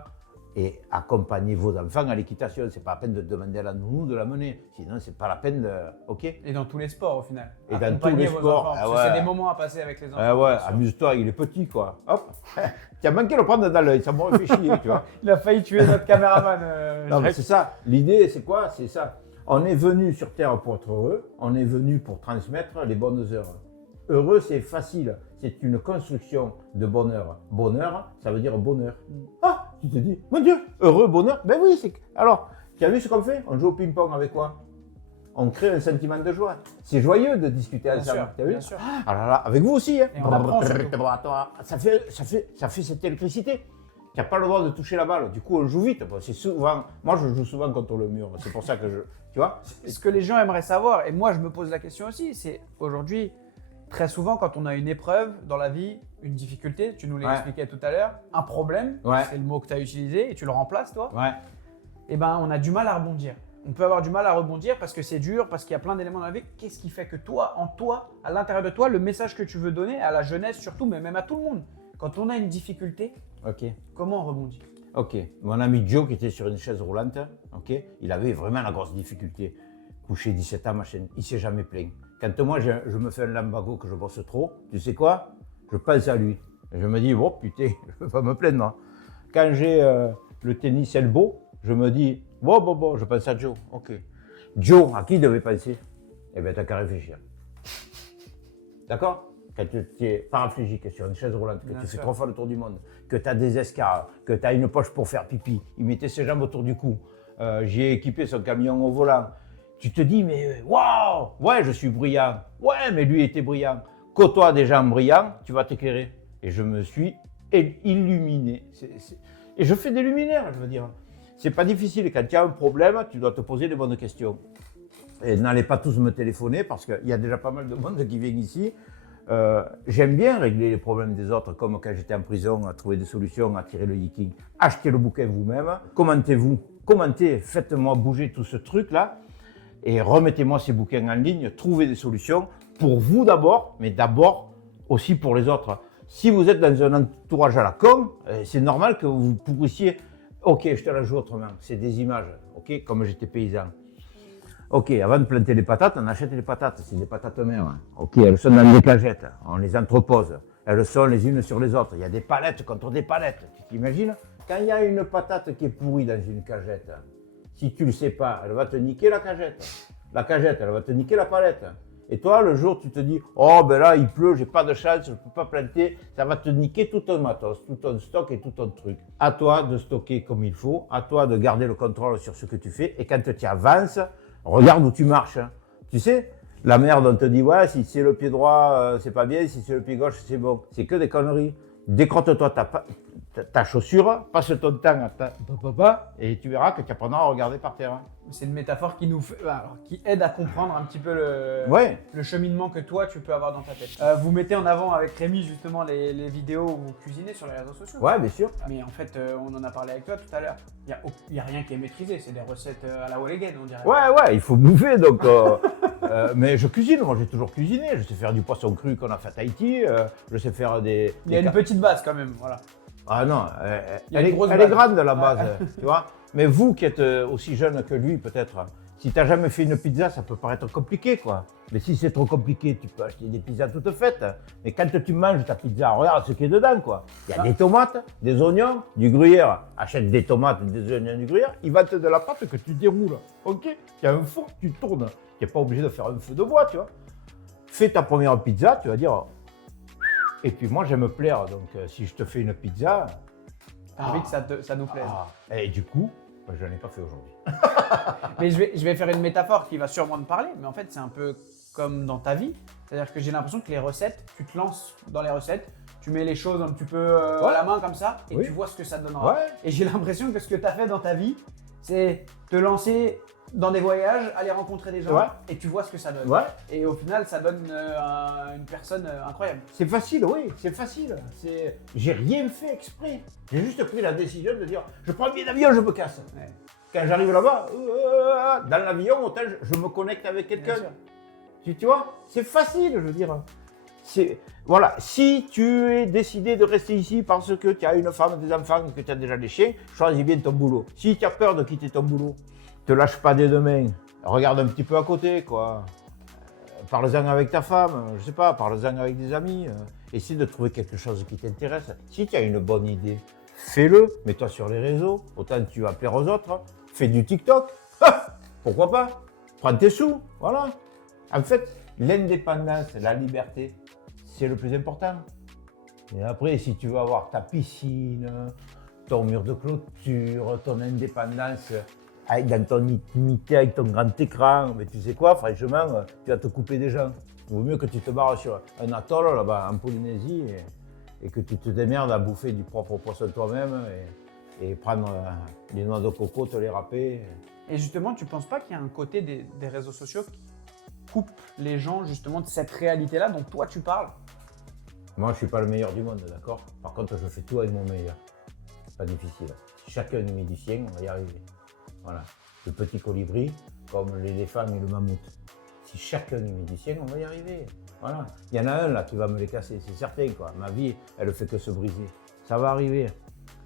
et accompagner vos enfants à l'équitation. C'est pas la peine de demander à la nounou de la mener, sinon c'est pas la peine de... Ok. Et dans tous les sports au final. Et dans Accompagner tous les vos sports, enfants, ah parce que ouais. c'est des moments à passer avec les enfants. Ah ouais, bien sûr. amuse-toi, il est petit quoi. Hop, tu as manqué de le prendre dans l'œil, ça m'aurait fait chier, tu vois. Il a failli tuer notre caméraman. Non, mais c'est ça. L'idée, c'est quoi? C'est ça. On est venu sur Terre pour être heureux. On est venu pour transmettre les bonnes heures. Heureux, c'est facile. C'est une construction de bonheur. Bonheur, ça veut dire bonheur. Ah, tu te dis, mon Dieu, heureux, bonheur. Ben oui, c'est. Alors, tu as vu ce qu'on fait? On joue au ping-pong avec quoi? On crée un sentiment de joie. C'est joyeux de discuter Bien ensemble. sûr, T'as vu? bien sûr. Ah là là, avec vous aussi. Hein. Et on apprend surtout. Ça fait cette électricité. Tu n'as pas le droit de toucher la balle. Du coup, on joue vite. Bon, c'est souvent. Moi, je joue souvent contre le mur. C'est pour ça que je. Tu vois? Ce que les gens aimeraient savoir, et moi je me pose la question aussi, c'est aujourd'hui, très souvent quand on a une épreuve dans la vie, une difficulté, tu nous l'as Ouais. expliqué tout à l'heure, un problème, Ouais. c'est le mot que tu as utilisé et tu le remplaces toi, Ouais. et ben on a du mal à rebondir. On peut avoir du mal à rebondir parce que c'est dur, parce qu'il y a plein d'éléments dans la vie. Qu'est-ce qui fait que toi, en toi, à l'intérieur de toi, le message que tu veux donner à la jeunesse surtout, mais même à tout le monde, quand on a une difficulté, Ok. comment on rebondit? Ok. Mon ami Joe, qui était sur une chaise roulante, ok, il avait vraiment la grosse difficulté. Couché 17 ans, machin. Il s'est jamais plaint. Quand moi, je me fais un lambago que je bosse trop, tu sais quoi? Je pense à lui. Et je me dis, oh putain, je ne vais pas me plaindre, moi. Quand j'ai le tennis elbow, je me dis, bon, je pense à Joe. Ok. Joe, à qui il devait penser? Eh bien, t'as qu'à réfléchir. D'accord? Quand tu es paraplégique sur une chaise roulante, que Bien tu fais sûr. 3 fois le tour du monde, que tu as des escarres, que tu as une poche pour faire pipi, il mettait ses jambes autour du cou, j'ai équipé son camion au volant. Tu te dis, mais waouh, ouais, je suis brillant. Ouais, mais lui était brillant. Côtoie des gens brillants, tu vas t'éclairer. Et je me suis illuminé. Et je fais des luminaires, je veux dire. C'est pas difficile. Quand tu as un problème, tu dois te poser les bonnes questions. Et n'allez pas tous me téléphoner parce qu'il y a déjà pas mal de monde qui vient ici. J'aime bien régler les problèmes des autres, comme quand j'étais en prison, à trouver des solutions, à tirer le yiking. Achetez le bouquin vous-même, commentez, faites-moi bouger tout ce truc-là, et remettez-moi ces bouquins en ligne, trouvez des solutions, pour vous d'abord, mais d'abord aussi pour les autres. Si vous êtes dans un entourage à la con, c'est normal que vous pourrissiez, ok, je te la joue autrement, c'est des images, ok, comme j'étais paysan. Ok, avant de planter les patates, on achète les patates, c'est des patates mères. Hein. Ok, elles sont dans des cagettes, on les entrepose. Elles sont les unes sur les autres. Il y a des palettes contre des palettes. Tu t'imagines? Quand il y a une patate qui est pourrie dans une cagette, si tu ne le sais pas, elle va te niquer la cagette. La cagette, elle va te niquer la palette. Et toi, le jour, tu te dis, oh ben là, il pleut, j'ai pas de chance, je ne peux pas planter. Ça va te niquer tout ton matos, tout ton stock et tout ton truc. À toi de stocker comme il faut, à toi de garder le contrôle sur ce que tu fais. Et quand tu avances, regarde où tu marches. Hein. Tu sais, la merde, on te dit, ouais, si c'est le pied droit, c'est pas bien, si c'est le pied gauche, c'est bon. C'est que des conneries. Décrotte-toi ta chaussure, passe ton temps à ta papa, et tu verras que tu apprendras à regarder par terre. Hein. C'est une métaphore qui nous fait, alors, qui aide à comprendre un petit peu Ouais. le cheminement que toi tu peux avoir dans ta tête. Vous mettez en avant avec Rémi justement les vidéos où vous cuisinez sur les réseaux sociaux. Ouais, bien sûr. Mais en fait, on en a parlé avec toi tout à l'heure. Il n'y a rien qui est maîtrisé, c'est des recettes à la All Again, on dirait. Ouais, il faut bouffer, donc... mais je cuisine, moi j'ai toujours cuisiné. Je sais faire du poisson cru qu'on a fait à Tahiti, je sais faire des... Il y a une petite base quand même, voilà. Ah non, Il y a elle une grosse est base. grande la base, tu vois. Mais vous qui êtes aussi jeune que lui, peut-être, si tu n'as jamais fait une pizza, ça peut paraître compliqué, quoi. Mais si c'est trop compliqué, tu peux acheter des pizzas toutes faites. Mais quand tu manges ta pizza, regarde ce qu'il y a dedans, quoi. Il y a des tomates, des oignons, du gruyère. Achète des tomates, des oignons, du gruyère. Il va te de la pâte que tu déroules, ok. Il y a un four, tu tournes. Tu n'es pas obligé de faire un feu de bois, tu vois. Fais ta première pizza, tu vas dire... Et puis moi, j'aime plaire, donc si je te fais une pizza... T'as envie que ça nous plaise. Et du coup, je n'en ai pas fait aujourd'hui. Mais je vais faire une métaphore qui va sûrement te parler, mais en fait, c'est un peu comme dans ta vie. C'est-à-dire que j'ai l'impression que les recettes, tu te lances dans les recettes, tu mets les choses un petit peu à la main comme ça, et Oui. tu vois ce que ça donnera. Ouais. Et j'ai l'impression que ce que tu as fait dans ta vie, c'est te lancer dans des voyages, aller rencontrer des gens, Ouais. et tu vois ce que ça donne. Ouais. Et au final, ça donne une personne incroyable. C'est facile, oui, c'est facile. J'ai rien fait exprès. J'ai juste pris la décision de dire, je prends un billet d'avion, je me casse. Ouais. Quand j'arrive là-bas, dans l'avion, autant je me connecte avec Bien quelqu'un. sûr. Tu vois, c'est facile, je veux dire. Voilà, si tu es décidé de rester ici parce que tu as une femme, des enfants et que tu as déjà des chiens, choisis bien ton boulot. Si tu as peur de quitter ton boulot, te lâche pas dès demain. Regarde un petit peu à côté, quoi. Parle-en avec ta femme, je sais pas, parle-en avec des amis. Essaie de trouver quelque chose qui t'intéresse. Si tu as une bonne idée, fais-le, mets-toi sur les réseaux, autant tu vas plaire aux autres. Fais du TikTok, pourquoi pas? Prends tes sous, voilà. En fait, l'indépendance, la liberté, c'est le plus important. Et après, si tu veux avoir ta piscine, ton mur de clôture, ton indépendance, dans ton intimité avec ton grand écran, mais tu sais quoi, franchement, tu vas te couper des gens. Il vaut mieux que tu te barres sur un atoll là-bas en Polynésie et que tu te démerdes à bouffer du propre poisson toi-même et prendre des noix de coco, te les râper. Et justement, tu ne penses pas qu'il y a un côté des réseaux sociaux qui coupe les gens justement de cette réalité-là dont toi tu parles? Moi, je ne suis pas le meilleur du monde, d'accord? Par contre, je fais tout avec mon meilleur. C'est pas difficile. Si chacun met du sien, on va y arriver. Voilà. Le petit colibri, comme l'éléphant et le mammouth. Si chacun met du sien, on va y arriver. Voilà. Il y en a un là qui va me les casser, c'est certain, quoi. Ma vie, elle ne fait que se briser. Ça va arriver.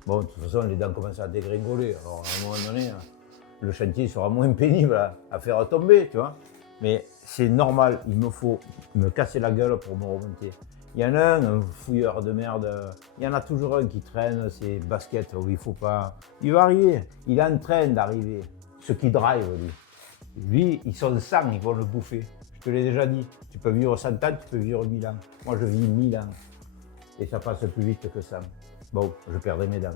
Bon, de toute façon, les dents commencent à dégringoler. Alors, à un moment donné, le chantier sera moins pénible à faire tomber, tu vois. Mais c'est normal, il me faut me casser la gueule pour me remonter. Il y en a un fouilleur de merde, il y en a toujours un qui traîne ses baskets où il ne faut pas. Il va arriver, il est en train d'arriver. Ce qui drive, lui, ils sont 100, ils vont le bouffer. Je te l'ai déjà dit, tu peux vivre 100 ans, tu peux vivre 1000 ans. Moi, je vis 1000 ans. Et ça passe plus vite que 100. Bon, je perdrai mes dents.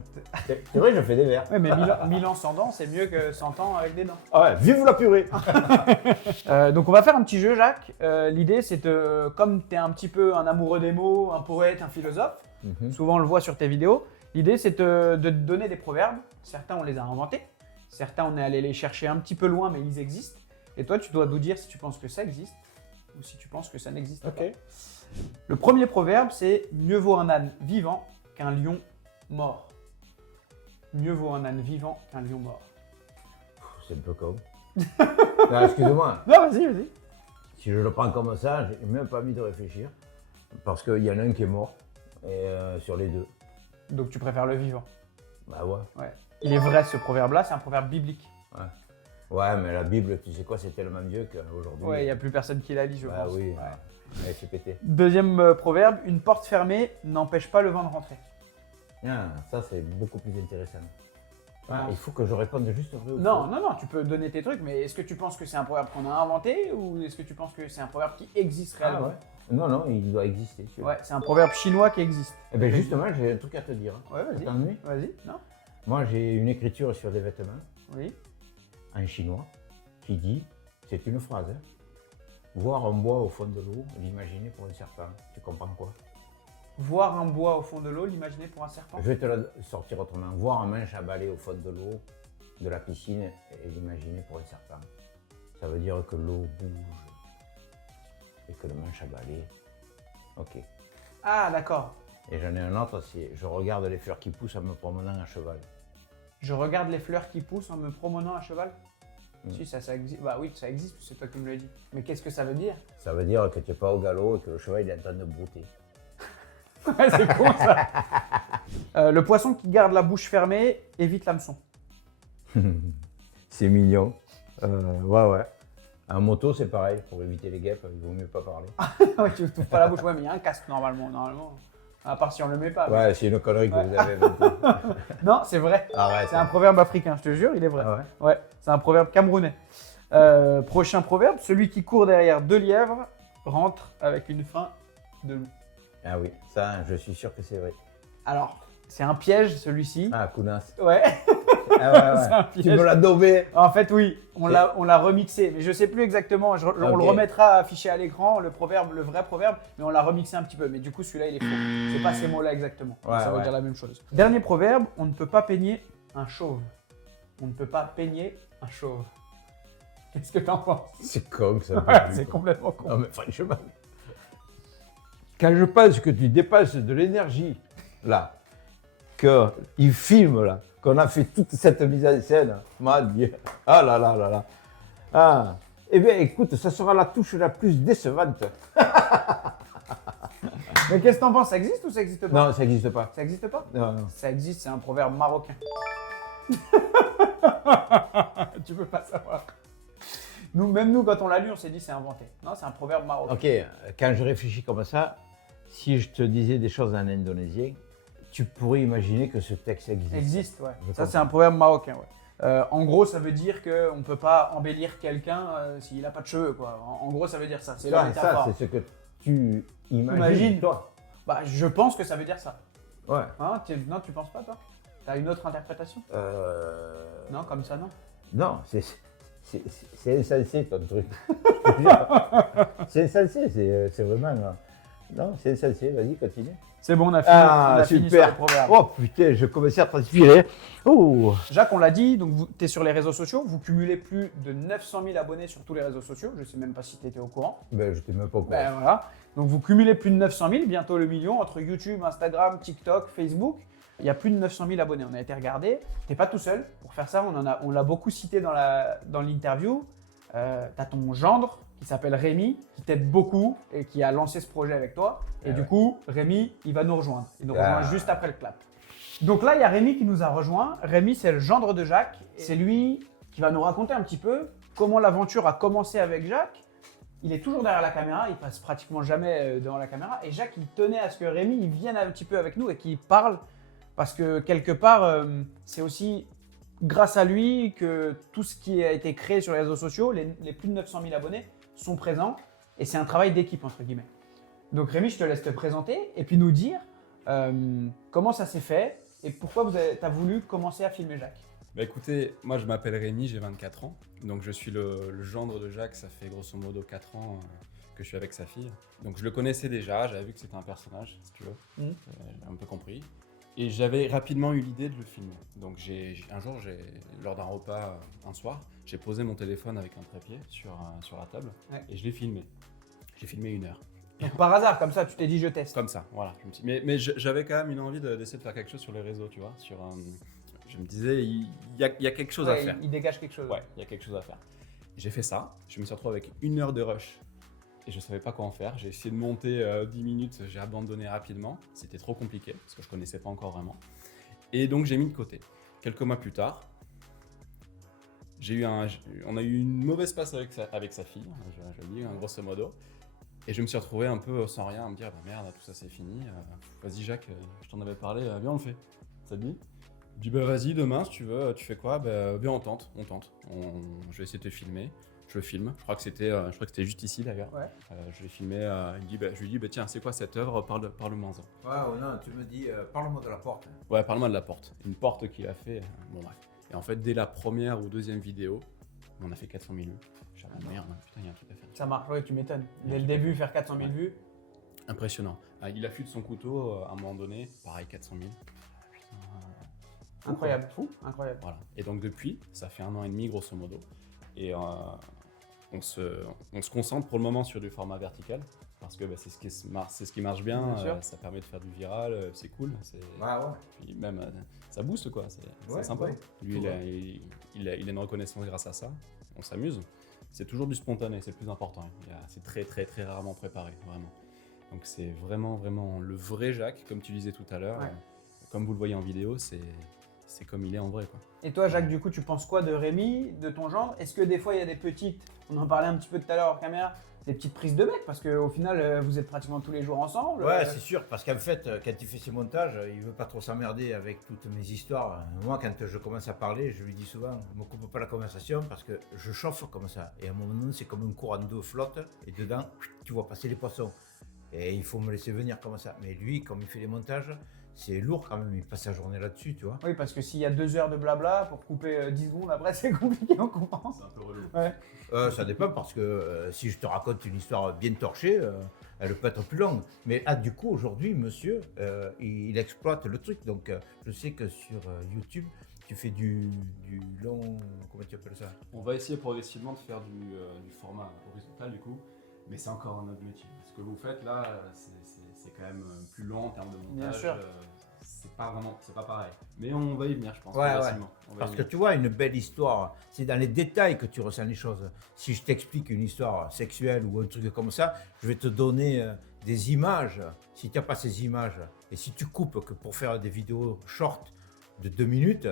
C'est vrai, je fais des verres. Oui, mais 1000 ans sans dents, c'est mieux que 100 ans avec des dents. Ah ouais, vive la purée. Donc on va faire un petit jeu, Jacques. L'idée, c'est comme tu es un petit peu un amoureux des mots, un poète, un philosophe, souvent on le voit sur tes vidéos, l'idée c'est de te donner des proverbes. Certains, on les a inventés. Certains, on est allé les chercher un petit peu loin, mais ils existent. Et toi, tu dois nous dire si tu penses que ça existe ou si tu penses que ça n'existe pas. Le premier proverbe, c'est « Mieux vaut un âne vivant qu'un lion mort ». Mieux vaut un âne vivant qu'un lion mort. C'est un peu con. Non, excuse-moi. Non, vas-y. Si je le prends comme ça, j'ai même pas envie de réfléchir. Parce qu'il y en a un qui est mort sur les deux. Donc tu préfères le vivant. Bah ouais. Il est vrai ce proverbe-là, c'est un proverbe biblique. Ouais, mais la Bible, tu sais quoi, c'est tellement vieux qu'aujourd'hui. Ouais, il n'y a plus personne qui la lit, je pense. Oui, elle s'est pété. Deuxième proverbe, une porte fermée n'empêche pas le vent de rentrer. Ah, ça, c'est beaucoup plus intéressant. Il faut que je réponde juste vrai ou faux. Non, tu peux donner tes trucs, mais est-ce que tu penses que c'est un proverbe qu'on a inventé ou est-ce que tu penses que c'est un proverbe qui existe réellement? Non, il doit exister. Ouais, c'est un proverbe chinois qui existe. Eh bien, justement, j'ai un truc à te dire. Ouais, vas-y. T'ennuies ? Vas-y, non? Moi, j'ai une écriture sur des vêtements Oui. en chinois qui dit, c'est une phrase, voir un bois au fond de l'eau, l'imaginer pour un serpent. Tu comprends quoi? Voir un bois au fond de l'eau, l'imaginer pour un serpent? Je vais te la sortir autrement. Voir un manche à balai au fond de l'eau, de la piscine, et l'imaginer pour un serpent. Ça veut dire que l'eau bouge et que le manche à balai. Ok. Ah, d'accord. Et j'en ai un autre, c'est je regarde les fleurs qui poussent en me promenant à cheval. Je regarde les fleurs qui poussent en me promenant à cheval? Si, ça existe. Bah oui, ça existe, c'est toi qui me l'as dit. Mais qu'est-ce que ça veut dire? Ça veut dire que tu n'es pas au galop et que le cheval il est en train de brouter. Ouais, c'est con ça. Le poisson qui garde la bouche fermée évite l'hameçon. C'est mignon. Ouais. En moto, c'est pareil. Pour éviter les guêpes, il vaut mieux pas parler. Ouais, tu ne t'ouvres pas la bouche. Ouais, mais il y a un casque normalement. À part si on le met pas. Ouais, c'est une connerie que vous avez inventée. Non, c'est vrai. Arrête. C'est un proverbe africain, je te jure, il est vrai. Ah ouais? Ouais, c'est un proverbe camerounais. Prochain proverbe, celui qui court derrière 2 lièvres rentre avec une faim de loup. Ah oui, ça, je suis sûr que c'est vrai. Alors, c'est un piège celui-ci. Ah, counasse. Ouais. Ah ouais. C'est un piège. Tu me l'as daubé. En fait, oui, on l'a remixé, mais je sais plus exactement. On le remettra affiché à l'écran, le vrai proverbe, mais on l'a remixé un petit peu. Mais du coup, celui-là, il est faux. C'est pas ces mots-là exactement. Ça veut dire la même chose. Dernier proverbe, on ne peut pas peigner un chauve. On ne peut pas peigner un chauve. Qu'est-ce que t'en penses? C'est con ça. C'est complètement con. Non mais franchement, quand je pense que tu dépenses de l'énergie là, qu'il filme là, qu'on a fait toute cette mise en scène, m'a dit, ah là. Ah, eh bien écoute, ça sera la touche la plus décevante. Mais qu'est-ce que t'en penses? Ça existe ou ça existe pas? Non, ça n'existe pas. Ça existe pas? Non, non. Ça existe, c'est un proverbe marocain. Tu peux pas savoir. Même nous, quand on l'a lu, on s'est dit c'est inventé. Non, c'est un proverbe marocain. Ok, quand je réfléchis comme ça, si je te disais des choses en indonésien, tu pourrais imaginer que ce texte existe. Existe, ouais. Je Ça, comprends. c'est un proverbe marocain, ouais. En gros, ça veut dire qu'on ne peut pas embellir quelqu'un s'il n'a pas de cheveux, quoi. En gros, ça veut dire ça. C'est la Ça, métaphore. c'est ce que tu imagines, Imagine. toi. Bah, je pense que ça veut dire ça. Ouais. Hein, non, tu penses pas, toi? T'as une autre interprétation? Non, comme ça, non. Non, c'est insensé ton truc. Je te jure. C'est insensé, c'est vraiment. Non, c'est insensé, vas-y, continue. C'est bon, on a fini, on Ah, a fini sur super. le proverbe. Oh putain, je commençais à transpirer. Oh. Jacques, on l'a dit, donc tu es sur les réseaux sociaux, vous cumulez plus de 900 000 abonnés sur tous les réseaux sociaux. Je sais même pas si tu étais au courant. Ben, je t'ai même pas au courant. Ben voilà. Donc vous cumulez plus de 900 000, bientôt le million, entre YouTube, Instagram, TikTok, Facebook. Il y a plus de 900 000 abonnés. On a été regardé. T'es pas tout seul pour faire ça. On l'a beaucoup cité dans l'interview. Tu as ton gendre qui s'appelle Rémi, qui t'aide beaucoup et qui a lancé ce projet avec toi. Et du coup, Rémi, il va nous rejoindre. Il nous rejoint juste après le clap. Donc là, il y a Rémi qui nous a rejoint. Rémi, c'est le gendre de Jacques. C'est lui qui va nous raconter un petit peu comment l'aventure a commencé avec Jacques. Il est toujours derrière la caméra, il passe pratiquement jamais devant la caméra. Et Jacques, il tenait à ce que Rémi il vienne un petit peu avec nous et qu'il parle. Parce que quelque part, c'est aussi grâce à lui que tout ce qui a été créé sur les réseaux sociaux, les plus de 900 000 abonnés, sont présents. Et c'est un travail d'équipe, entre guillemets. Donc Rémi, je te laisse te présenter et puis nous dire comment ça s'est fait et pourquoi tu as voulu commencer à filmer Jacques. Bah écoutez, moi je m'appelle Rémi, j'ai 24 ans. Donc je suis le gendre de Jacques, ça fait grosso modo 4 ans que je suis avec sa fille. Donc je le connaissais déjà, j'avais vu que c'était un personnage, si tu veux. J'ai un peu compris. Et j'avais rapidement eu l'idée de le filmer. Donc un jour, lors d'un repas, un soir, j'ai posé mon téléphone avec un trépied sur la table et je l'ai filmé. J'ai filmé 1 heure. Donc par hasard, comme ça, tu t'es dit je teste. Comme ça, voilà. Mais j'avais quand même une envie d'essayer de faire quelque chose sur les réseaux, tu vois. Je me disais, il y a quelque chose à faire. Il dégage quelque chose. Ouais, il y a quelque chose à faire. J'ai fait ça, je me suis retrouvé avec 1 heure de rush et je savais pas quoi en faire. J'ai essayé de monter 10 minutes, j'ai abandonné rapidement. C'était trop compliqué parce que je connaissais pas encore vraiment. Et donc j'ai mis de côté. Quelques mois plus tard, on a eu une mauvaise passe avec sa fille, je le dis, grosso modo. Et je me suis retrouvé un peu sans rien à me dire, bah merde, tout ça c'est fini. Vas-y Jacques, je t'en avais parlé, viens on le fait. Ça te dit? Je dis bah vas-y, demain si tu veux, tu fais quoi? Bah viens on tente. Je vais essayer de te filmer. Je le filme. Je crois que c'était juste ici d'ailleurs. Ouais. Je l'ai filmé. Je lui dis bah tiens, c'est quoi cette œuvre? Parle-moi-en. Ouais, non, tu me dis, parle-moi de la porte. Ouais, parle-moi de la porte. Une porte qu'il a fait. Bon bref. Et en fait, dès la première ou deuxième vidéo, on a fait 400 000 vues. Je suis dit merde, putain, il y a un truc à faire. Ça marche, ouais, tu m'étonnes. Dès le début, faire 400 000 vues. Impressionnant. Il affûte son couteau à un moment donné. Pareil, 400 000. Incroyable, fou, incroyable. Voilà. Et donc depuis, ça fait 1 an et demi grosso modo. Et on se concentre pour le moment sur du format vertical. Parce que c'est ce qui marche bien, Bien sûr. ça permet de faire du viral, c'est cool. Ouais. Puis même, ça booste quoi, c'est sympa. Ouais. Lui, il a une reconnaissance grâce à ça, on s'amuse. C'est toujours du spontané, c'est le plus important. C'est très très très rarement préparé, vraiment. Donc c'est vraiment vraiment le vrai Jacques, comme tu disais tout à l'heure. Ouais. Comme vous le voyez en vidéo, c'est comme il est en vrai quoi. Et toi, Jacques, du coup, tu penses quoi de Rémi, de ton genre? Est-ce que des fois, il y a des petites, on en parlait un petit peu tout à l'heure en caméra, des petites prises de bec? Parce qu'au final, vous êtes pratiquement tous les jours ensemble. Ouais, c'est sûr, parce qu'en fait, quand il fait ses montages, il veut pas trop s'emmerder avec toutes mes histoires. Moi, quand je commence à parler, je lui dis souvent, ne me coupe pas la conversation parce que je chauffe comme ça. Et à un moment donné, c'est comme un courant d'eau flotte et dedans, tu vois passer les poissons. Et il faut me laisser venir comme ça. Mais lui, comme il fait les montages, c'est lourd quand même, il passe sa journée là-dessus, tu vois. Oui, parce que s'il y a 2 heures de blabla, pour couper 10 secondes après, c'est compliqué, on comprend. C'est un peu relou. Ouais. Ça dépend parce que si je te raconte une histoire bien torchée, elle peut être plus longue. Mais du coup, aujourd'hui, monsieur, il exploite le truc. Donc, je sais que sur YouTube, tu fais du long. Comment tu appelles ça? On va essayer progressivement de faire du format horizontal du coup, mais c'est encore un autre métier. Ce que vous faites là, c'est quand même plus long en termes de montage. Bien sûr. C'est pas pareil. Mais on va y venir, je pense, Ouais, progressivement. On va y Parce que venir. tu vois, une belle histoire, c'est dans les détails que tu ressens les choses. Si je t'explique une histoire sexuelle ou un truc comme ça, je vais te donner des images, si tu n'as pas ces images, et si tu coupes que pour faire des vidéos short de 2 minutes,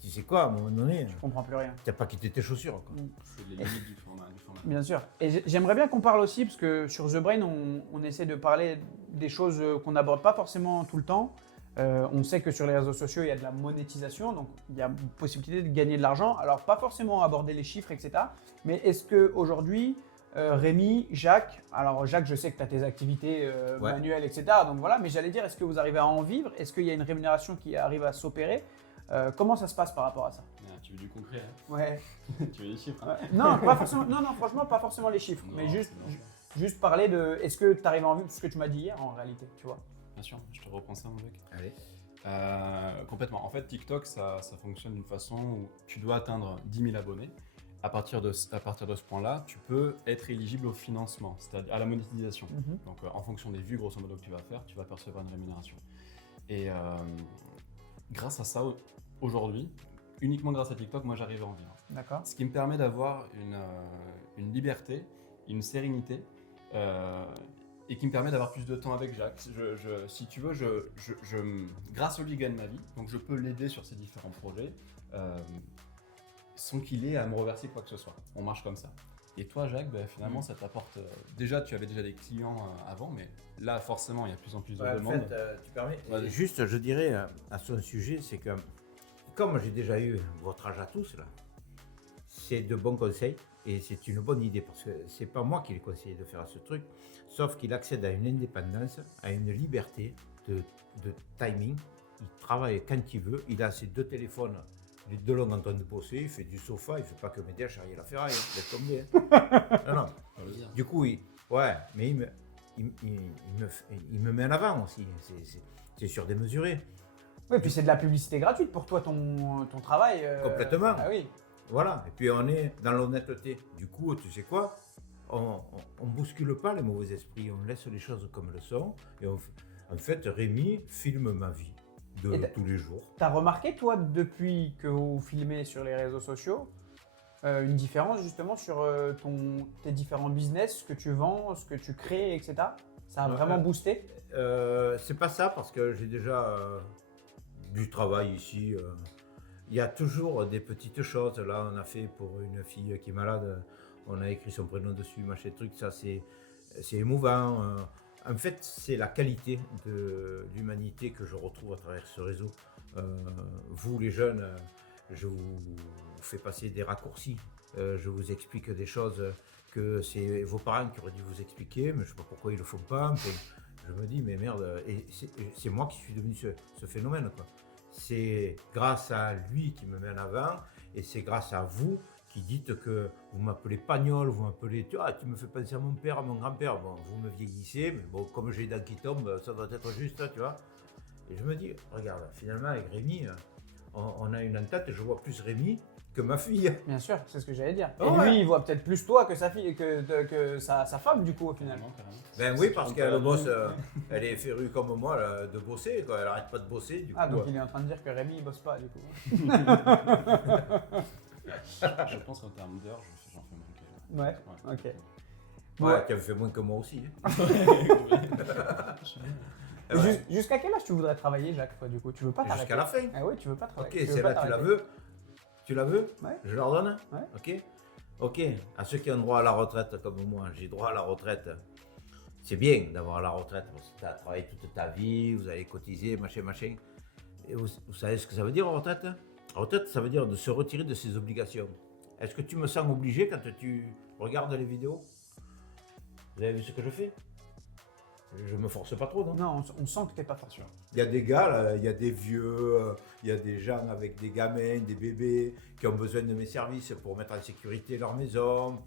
tu sais quoi, à un moment donné, Je comprends plus rien. tu n'as pas quitté tes chaussures. Quoi. C'est les limites du format. Bien sûr. Et j'aimerais bien qu'on parle aussi, parce que sur The Brain, on essaie de parler des choses qu'on n'aborde pas forcément tout le temps. On sait que sur les réseaux sociaux, il y a de la monétisation, donc il y a possibilité de gagner de l'argent. Alors, pas forcément aborder les chiffres, etc. Mais est-ce qu'aujourd'hui, Rémi, Jacques, alors Jacques, je sais que tu as tes activités Ouais. manuelles, etc. Donc voilà, mais j'allais dire, est-ce que vous arrivez à en vivre? Est-ce qu'il y a une rémunération qui arrive à s'opérer? Comment ça se passe par rapport à ça? Tu veux du concret, hein. Ouais. Tu veux des chiffres, hein. Non, pas forcément, non, franchement, pas forcément les chiffres, Non, mais juste, c'est bon. juste parler de est-ce que tu arrives à en vivre ce que tu m'as dit hier en réalité, tu vois? Bien sûr, je te reprends ça, mon mec. Allez. Complètement. En fait, TikTok, ça fonctionne d'une façon où tu dois atteindre 10 000 abonnés. À partir de ce point-là, tu peux être éligible au financement, c'est-à-dire à la monétisation. Donc, en fonction des vues, grosso modo, que tu vas faire, tu vas percevoir une rémunération. Et grâce à ça, aujourd'hui, uniquement grâce à TikTok, moi, j'arrive à en vivre. D'accord. Ce qui me permet d'avoir une liberté, une sérénité, et qui me permet d'avoir plus de temps avec Jacques. Si tu veux, grâce à lui, je gagne ma vie, donc je peux l'aider sur ses différents projets, sans qu'il ait à me reverser quoi que ce soit. On marche comme ça. Et toi, Jacques, finalement, ça t'apporte... déjà, tu avais déjà des clients avant, mais là, forcément, il y a de plus en plus de Ouais, en demandes. fait, tu permets. Vas-y. Juste, je dirais à son sujet, c'est que comme j'ai déjà eu votre âge à tous là, c'est de bons conseils et c'est une bonne idée parce que c'est pas moi qui lui conseille de faire ce truc, sauf qu'il accède à une indépendance, à une liberté de timing. Il travaille quand il veut, il a ses 2 téléphones, les 2 longs en train de bosser, il fait du sofa, il fait pas que m'aider à charrier la ferraille, hein, laisse tomber. Hein. Non, non. On va le dire. Du coup, ouais, mais il me met en avant aussi. C'est surdémesuré. Oui, puis c'est de la publicité gratuite pour toi, ton travail. Complètement. Ah oui. Voilà. Et puis on est dans l'honnêteté. Du coup, tu sais quoi? On bouscule pas les mauvais esprits. On laisse les choses comme elles sont. Et en fait, Rémi filme ma vie de Et tous les jours. T'as remarqué, toi, depuis que vous filmez sur les réseaux sociaux, une différence justement sur tes différents business, ce que tu vends, ce que tu crées, etc. Ça a Ouais, vraiment boosté? C'est pas ça parce que j'ai déjà du travail ici. Il y a toujours des petites choses. Là, on a fait pour une fille qui est malade, on a écrit son prénom dessus, machin truc. Ça, c'est émouvant. En fait, c'est la qualité de l'humanité que je retrouve à travers ce réseau. Vous, les jeunes, je vous fais passer des raccourcis. Je vous explique des choses que c'est vos parents qui auraient dû vous expliquer, mais je ne sais pas pourquoi ils ne le font pas. Je me dis, mais merde, et c'est moi qui suis devenu ce phénomène, quoi. C'est grâce à lui qui me met en avant, et c'est grâce à vous qui dites que vous m'appelez Pagnol, vous m'appelez, tu me fais penser à mon père, à mon grand-père. Bon, vous me vieillissez, mais bon, comme j'ai les dents qui tombent, ça doit être juste, tu vois. Et je me dis, regarde, finalement, avec Rémi, on a une entente, et je vois plus Rémi que ma fille. Bien sûr, c'est ce que j'allais dire. Et Oh, ouais. lui, il voit peut-être plus toi que sa fille, que sa femme, du coup, au final. Carrément. Ben oui, parce qu'elle bosse, elle est férue comme moi là, de bosser, quoi. Elle arrête pas de bosser, du Ah, coup. donc il est en train de dire que Rémi, il bosse pas, du coup. Je pense qu'en termes d'heures, j'en fais moins qu'elle. Ouais, ok. Ouais, tu as fait moins que moi aussi. Hein. Et Ouais. Jusqu'à quel âge tu voudrais travailler, Jacques, toi, du coup? Tu veux pas t'arrêter? Jusqu'à la fin. Ah oui, tu veux pas travailler. Ok, tu veux celle-là, pas tu la t'arrêter. veux? Tu la veux? Ouais. Je leur donne? Ouais. Ok. Ok. À ceux qui ont droit à la retraite comme moi, j'ai droit à la retraite. C'est bien d'avoir la retraite parce que tu as travaillé toute ta vie, vous allez cotiser, machin, machin. Et vous savez ce que ça veut dire, retraite? Retraite, ça veut dire de se retirer de ses obligations. Est-ce que tu me sens obligé quand tu regardes les vidéos? Vous avez vu ce que je fais? Je me force pas trop, non? Non, on sent que t'es pas fort. Il y a des gars, là, il y a des vieux, il y a des gens avec des gamins, des bébés qui ont besoin de mes services pour mettre en sécurité leur maison,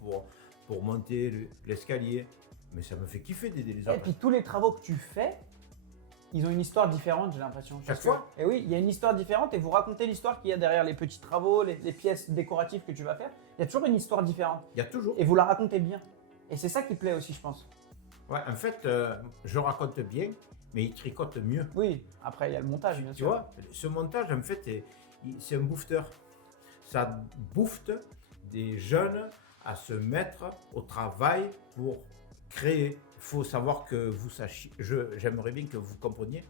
pour monter l'escalier. Mais ça me fait kiffer d'aider les Et autres. puis tous les travaux que tu fais, ils ont une histoire différente, j'ai l'impression. Chaque fois? Et oui, il y a une histoire différente et vous racontez l'histoire qu'il y a derrière les petits travaux, les pièces décoratives que tu vas faire. Il y a toujours une histoire différente Il y a toujours. et vous la racontez bien. Et c'est ça qui plaît aussi, je pense. Ouais, en fait, je raconte bien, mais ils tricotent mieux. Oui, après il y a le montage, bien Tu sûr. vois, ce montage, en fait, c'est un bouffeur. Ça bouffe des jeunes à se mettre au travail pour créer, il faut savoir que vous sachiez, j'aimerais bien que vous compreniez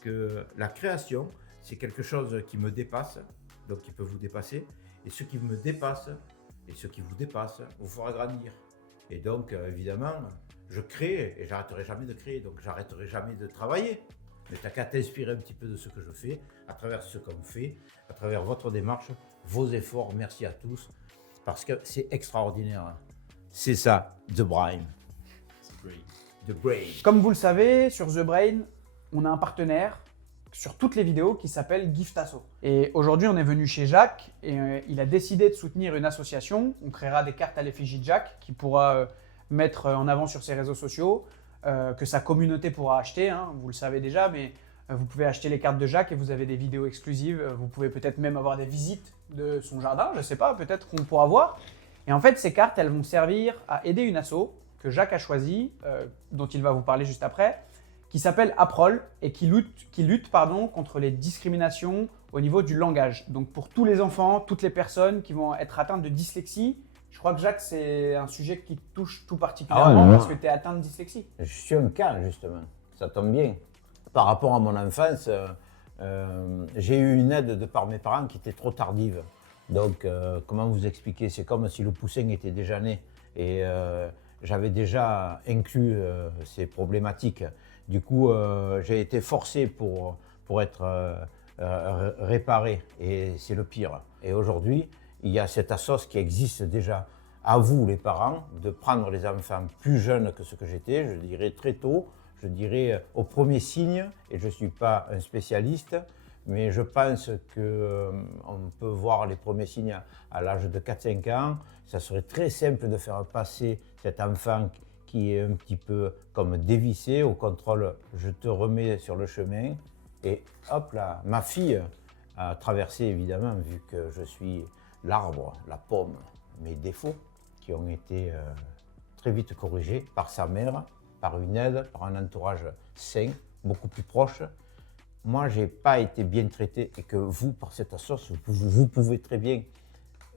que la création, c'est quelque chose qui me dépasse, donc qui peut vous dépasser, et ce qui me dépasse et ce qui vous dépasse vous fera grandir. Et donc, évidemment, je crée et j'arrêterai jamais de créer, donc j'arrêterai jamais de travailler. Mais tu n'as qu'à t'inspirer un petit peu de ce que je fais, à travers ce qu'on fait, à travers votre démarche, vos efforts. Merci à tous, parce que c'est extraordinaire. C'est ça, The Brain. The Brain. Comme vous le savez, sur The Brain, on a un partenaire sur toutes les vidéos qui s'appelle Giftasso. Et aujourd'hui, on est venu chez Jacques et il a décidé de soutenir une association. On créera des cartes à l'effigie de Jacques qu'il pourra mettre en avant sur ses réseaux sociaux, que sa communauté pourra acheter, hein, vous le savez déjà, mais vous pouvez acheter les cartes de Jacques et vous avez des vidéos exclusives. Vous pouvez peut-être même avoir des visites de son jardin, je ne sais pas, peut-être qu'on pourra voir. Et en fait, ces cartes, elles vont servir à aider une asso que Jacques a choisie, dont il va vous parler juste après, qui s'appelle Aprol et qui lutte contre les discriminations au niveau du langage. Donc pour tous les enfants, toutes les personnes qui vont être atteintes de dyslexie, je crois que Jacques, c'est un sujet qui te touche tout particulièrement parce que tu es atteint de dyslexie. Je suis un cas, justement. Ça tombe bien. Par rapport à mon enfance, j'ai eu une aide de par mes parents qui était trop tardive. Donc, comment vous expliquer? C'est comme si le poussin était déjà né. Et j'avais déjà inclus ces problématiques. Du coup, j'ai été forcé pour être réparé. Et c'est le pire. Et aujourd'hui, il y a cette assoce qui existe déjà. À vous, les parents, de prendre les enfants plus jeunes que ce que j'étais, je dirais très tôt, je dirais au premier signe, et je ne suis pas un spécialiste, mais je pense qu'on peut voir les premiers signes à l'âge de 4-5 ans. Ça serait très simple de faire passer cet enfant qui est un petit peu comme dévissé au contrôle, je te remets sur le chemin, et hop là, ma fille a traversé évidemment, vu que je suis l'arbre, la pomme, mes défauts qui ont été très vite corrigés par sa mère, par une aide, par un entourage sain, beaucoup plus proche. Moi, je n'ai pas été bien traité et que vous, par cette association, vous pouvez très bien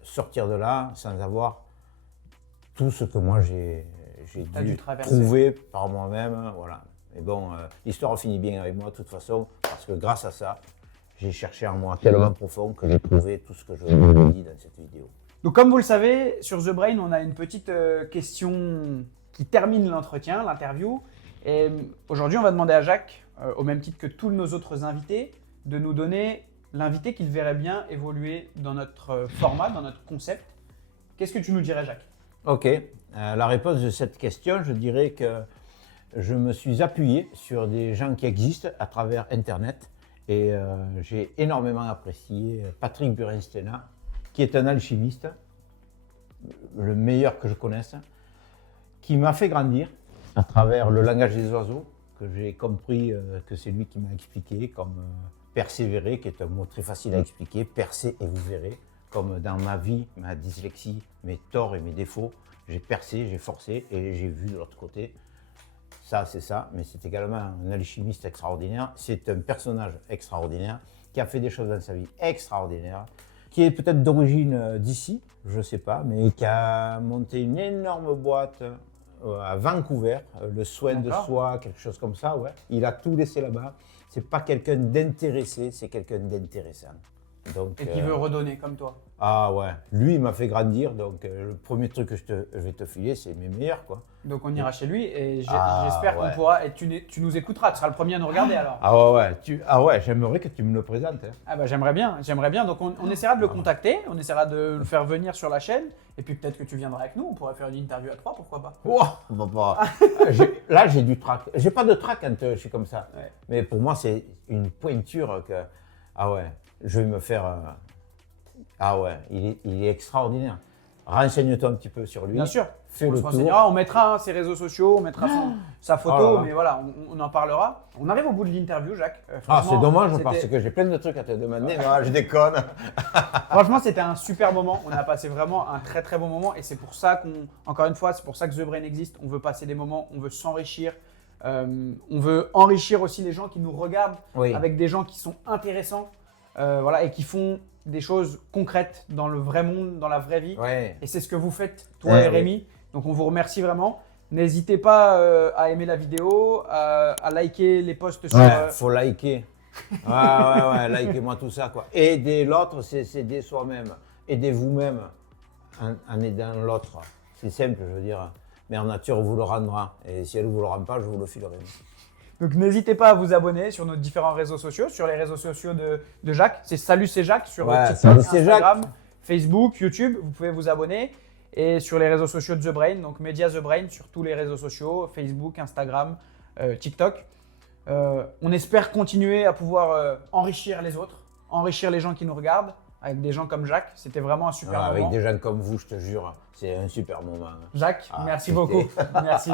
sortir de là sans avoir tout ce que moi j'ai dû trouver par moi-même. Voilà. Mais bon, l'histoire finit bien avec moi de toute façon, parce que grâce à ça, j'ai cherché en moi tellement profond que j'ai trouvé tout ce que je vous dis dans cette vidéo. Donc comme vous le savez, sur The Brain, on a une petite question qui termine l'entretien, l'interview. Et aujourd'hui, on va demander à Jacques, au même titre que tous nos autres invités, de nous donner l'invité qu'il verrait bien évoluer dans notre format, dans notre concept. Qu'est-ce que tu nous dirais, Jacques? Ok, la réponse de cette question, je dirais que je me suis appuyé sur des gens qui existent à travers Internet. Et j'ai énormément apprécié Patrick Burenstena, qui est un alchimiste, le meilleur que je connaisse, qui m'a fait grandir à travers le langage des oiseaux, que j'ai compris que c'est lui qui m'a expliqué, comme persévérer, qui est un mot très facile à expliquer, percer et vous verrez, comme dans ma vie, ma dyslexie, mes torts et mes défauts, j'ai percé, j'ai forcé et j'ai vu de l'autre côté. Ça, c'est ça, mais c'est également un alchimiste extraordinaire. C'est un personnage extraordinaire qui a fait des choses dans sa vie extraordinaires, qui est peut-être d'origine d'ici, je ne sais pas, mais qui a monté une énorme boîte à Vancouver, le soin de soi, quelque chose comme ça. Ouais. Il a tout laissé là-bas. C'est pas quelqu'un d'intéressé, c'est quelqu'un d'intéressant. Donc, et qui veut redonner comme toi. Ah ouais, lui il m'a fait grandir, donc le premier truc que je vais te filer, c'est mes meilleurs quoi. Donc on ira chez lui et j'espère qu'on pourra, et tu nous écouteras, tu seras le premier à nous regarder alors. Ah ouais, j'aimerais que tu me le présentes. Hein. Ah bah j'aimerais bien, donc on essaiera de le contacter, on essaiera de le faire venir sur la chaîne, et puis peut-être que tu viendras avec nous, on pourrait faire une interview à 3, pourquoi pas. Là j'ai du trac, j'ai pas de trac quand je suis comme ça, ouais. Mais pour moi c'est une pointure que, ah ouais, je vais me faire... Ah ouais, il est extraordinaire. Renseigne-toi un petit peu sur lui. Bien sûr. Fais le tour. On mettra ses réseaux sociaux, on mettra sa photo, mais voilà, on en parlera. On arrive au bout de l'interview, Jacques. C'est dommage parce que j'ai plein de trucs à te demander. Non, je déconne. Franchement, c'était un super moment. On a passé vraiment un très très bon moment et c'est pour ça encore une fois, c'est pour ça que The Brain existe. On veut passer des moments, on veut s'enrichir. On veut enrichir aussi les gens qui nous regardent avec des gens qui sont intéressants et qui font des choses concrètes dans le vrai monde, dans la vraie vie. Ouais. Et c'est ce que vous faites, toi et Rémi. Donc on vous remercie vraiment. N'hésitez pas à aimer la vidéo, à liker les posts sur... Ouais, faut liker. Ouais, likez-moi tout ça, quoi. Aider l'autre, c'est s'aider soi-même. Aidez vous-même en aidant l'autre. C'est simple, je veux dire. Mère Nature vous le rendra. Et si elle ne vous le rend pas, je vous le filerai. Donc n'hésitez pas à vous abonner sur nos différents réseaux sociaux, sur les réseaux sociaux de Jacques. C'est Salut c'est Jacques sur TikTok, Salut, c'est Instagram, Facebook, YouTube. Vous pouvez vous abonner. Et sur les réseaux sociaux de The Brain, donc Média The Brain sur tous les réseaux sociaux, Facebook, Instagram, TikTok. On espère continuer à pouvoir enrichir les autres, enrichir les gens qui nous regardent, avec des gens comme Jacques. C'était vraiment un super moment. Avec des gens comme vous, je te jure, c'est un super moment. Jacques, merci beaucoup. Merci.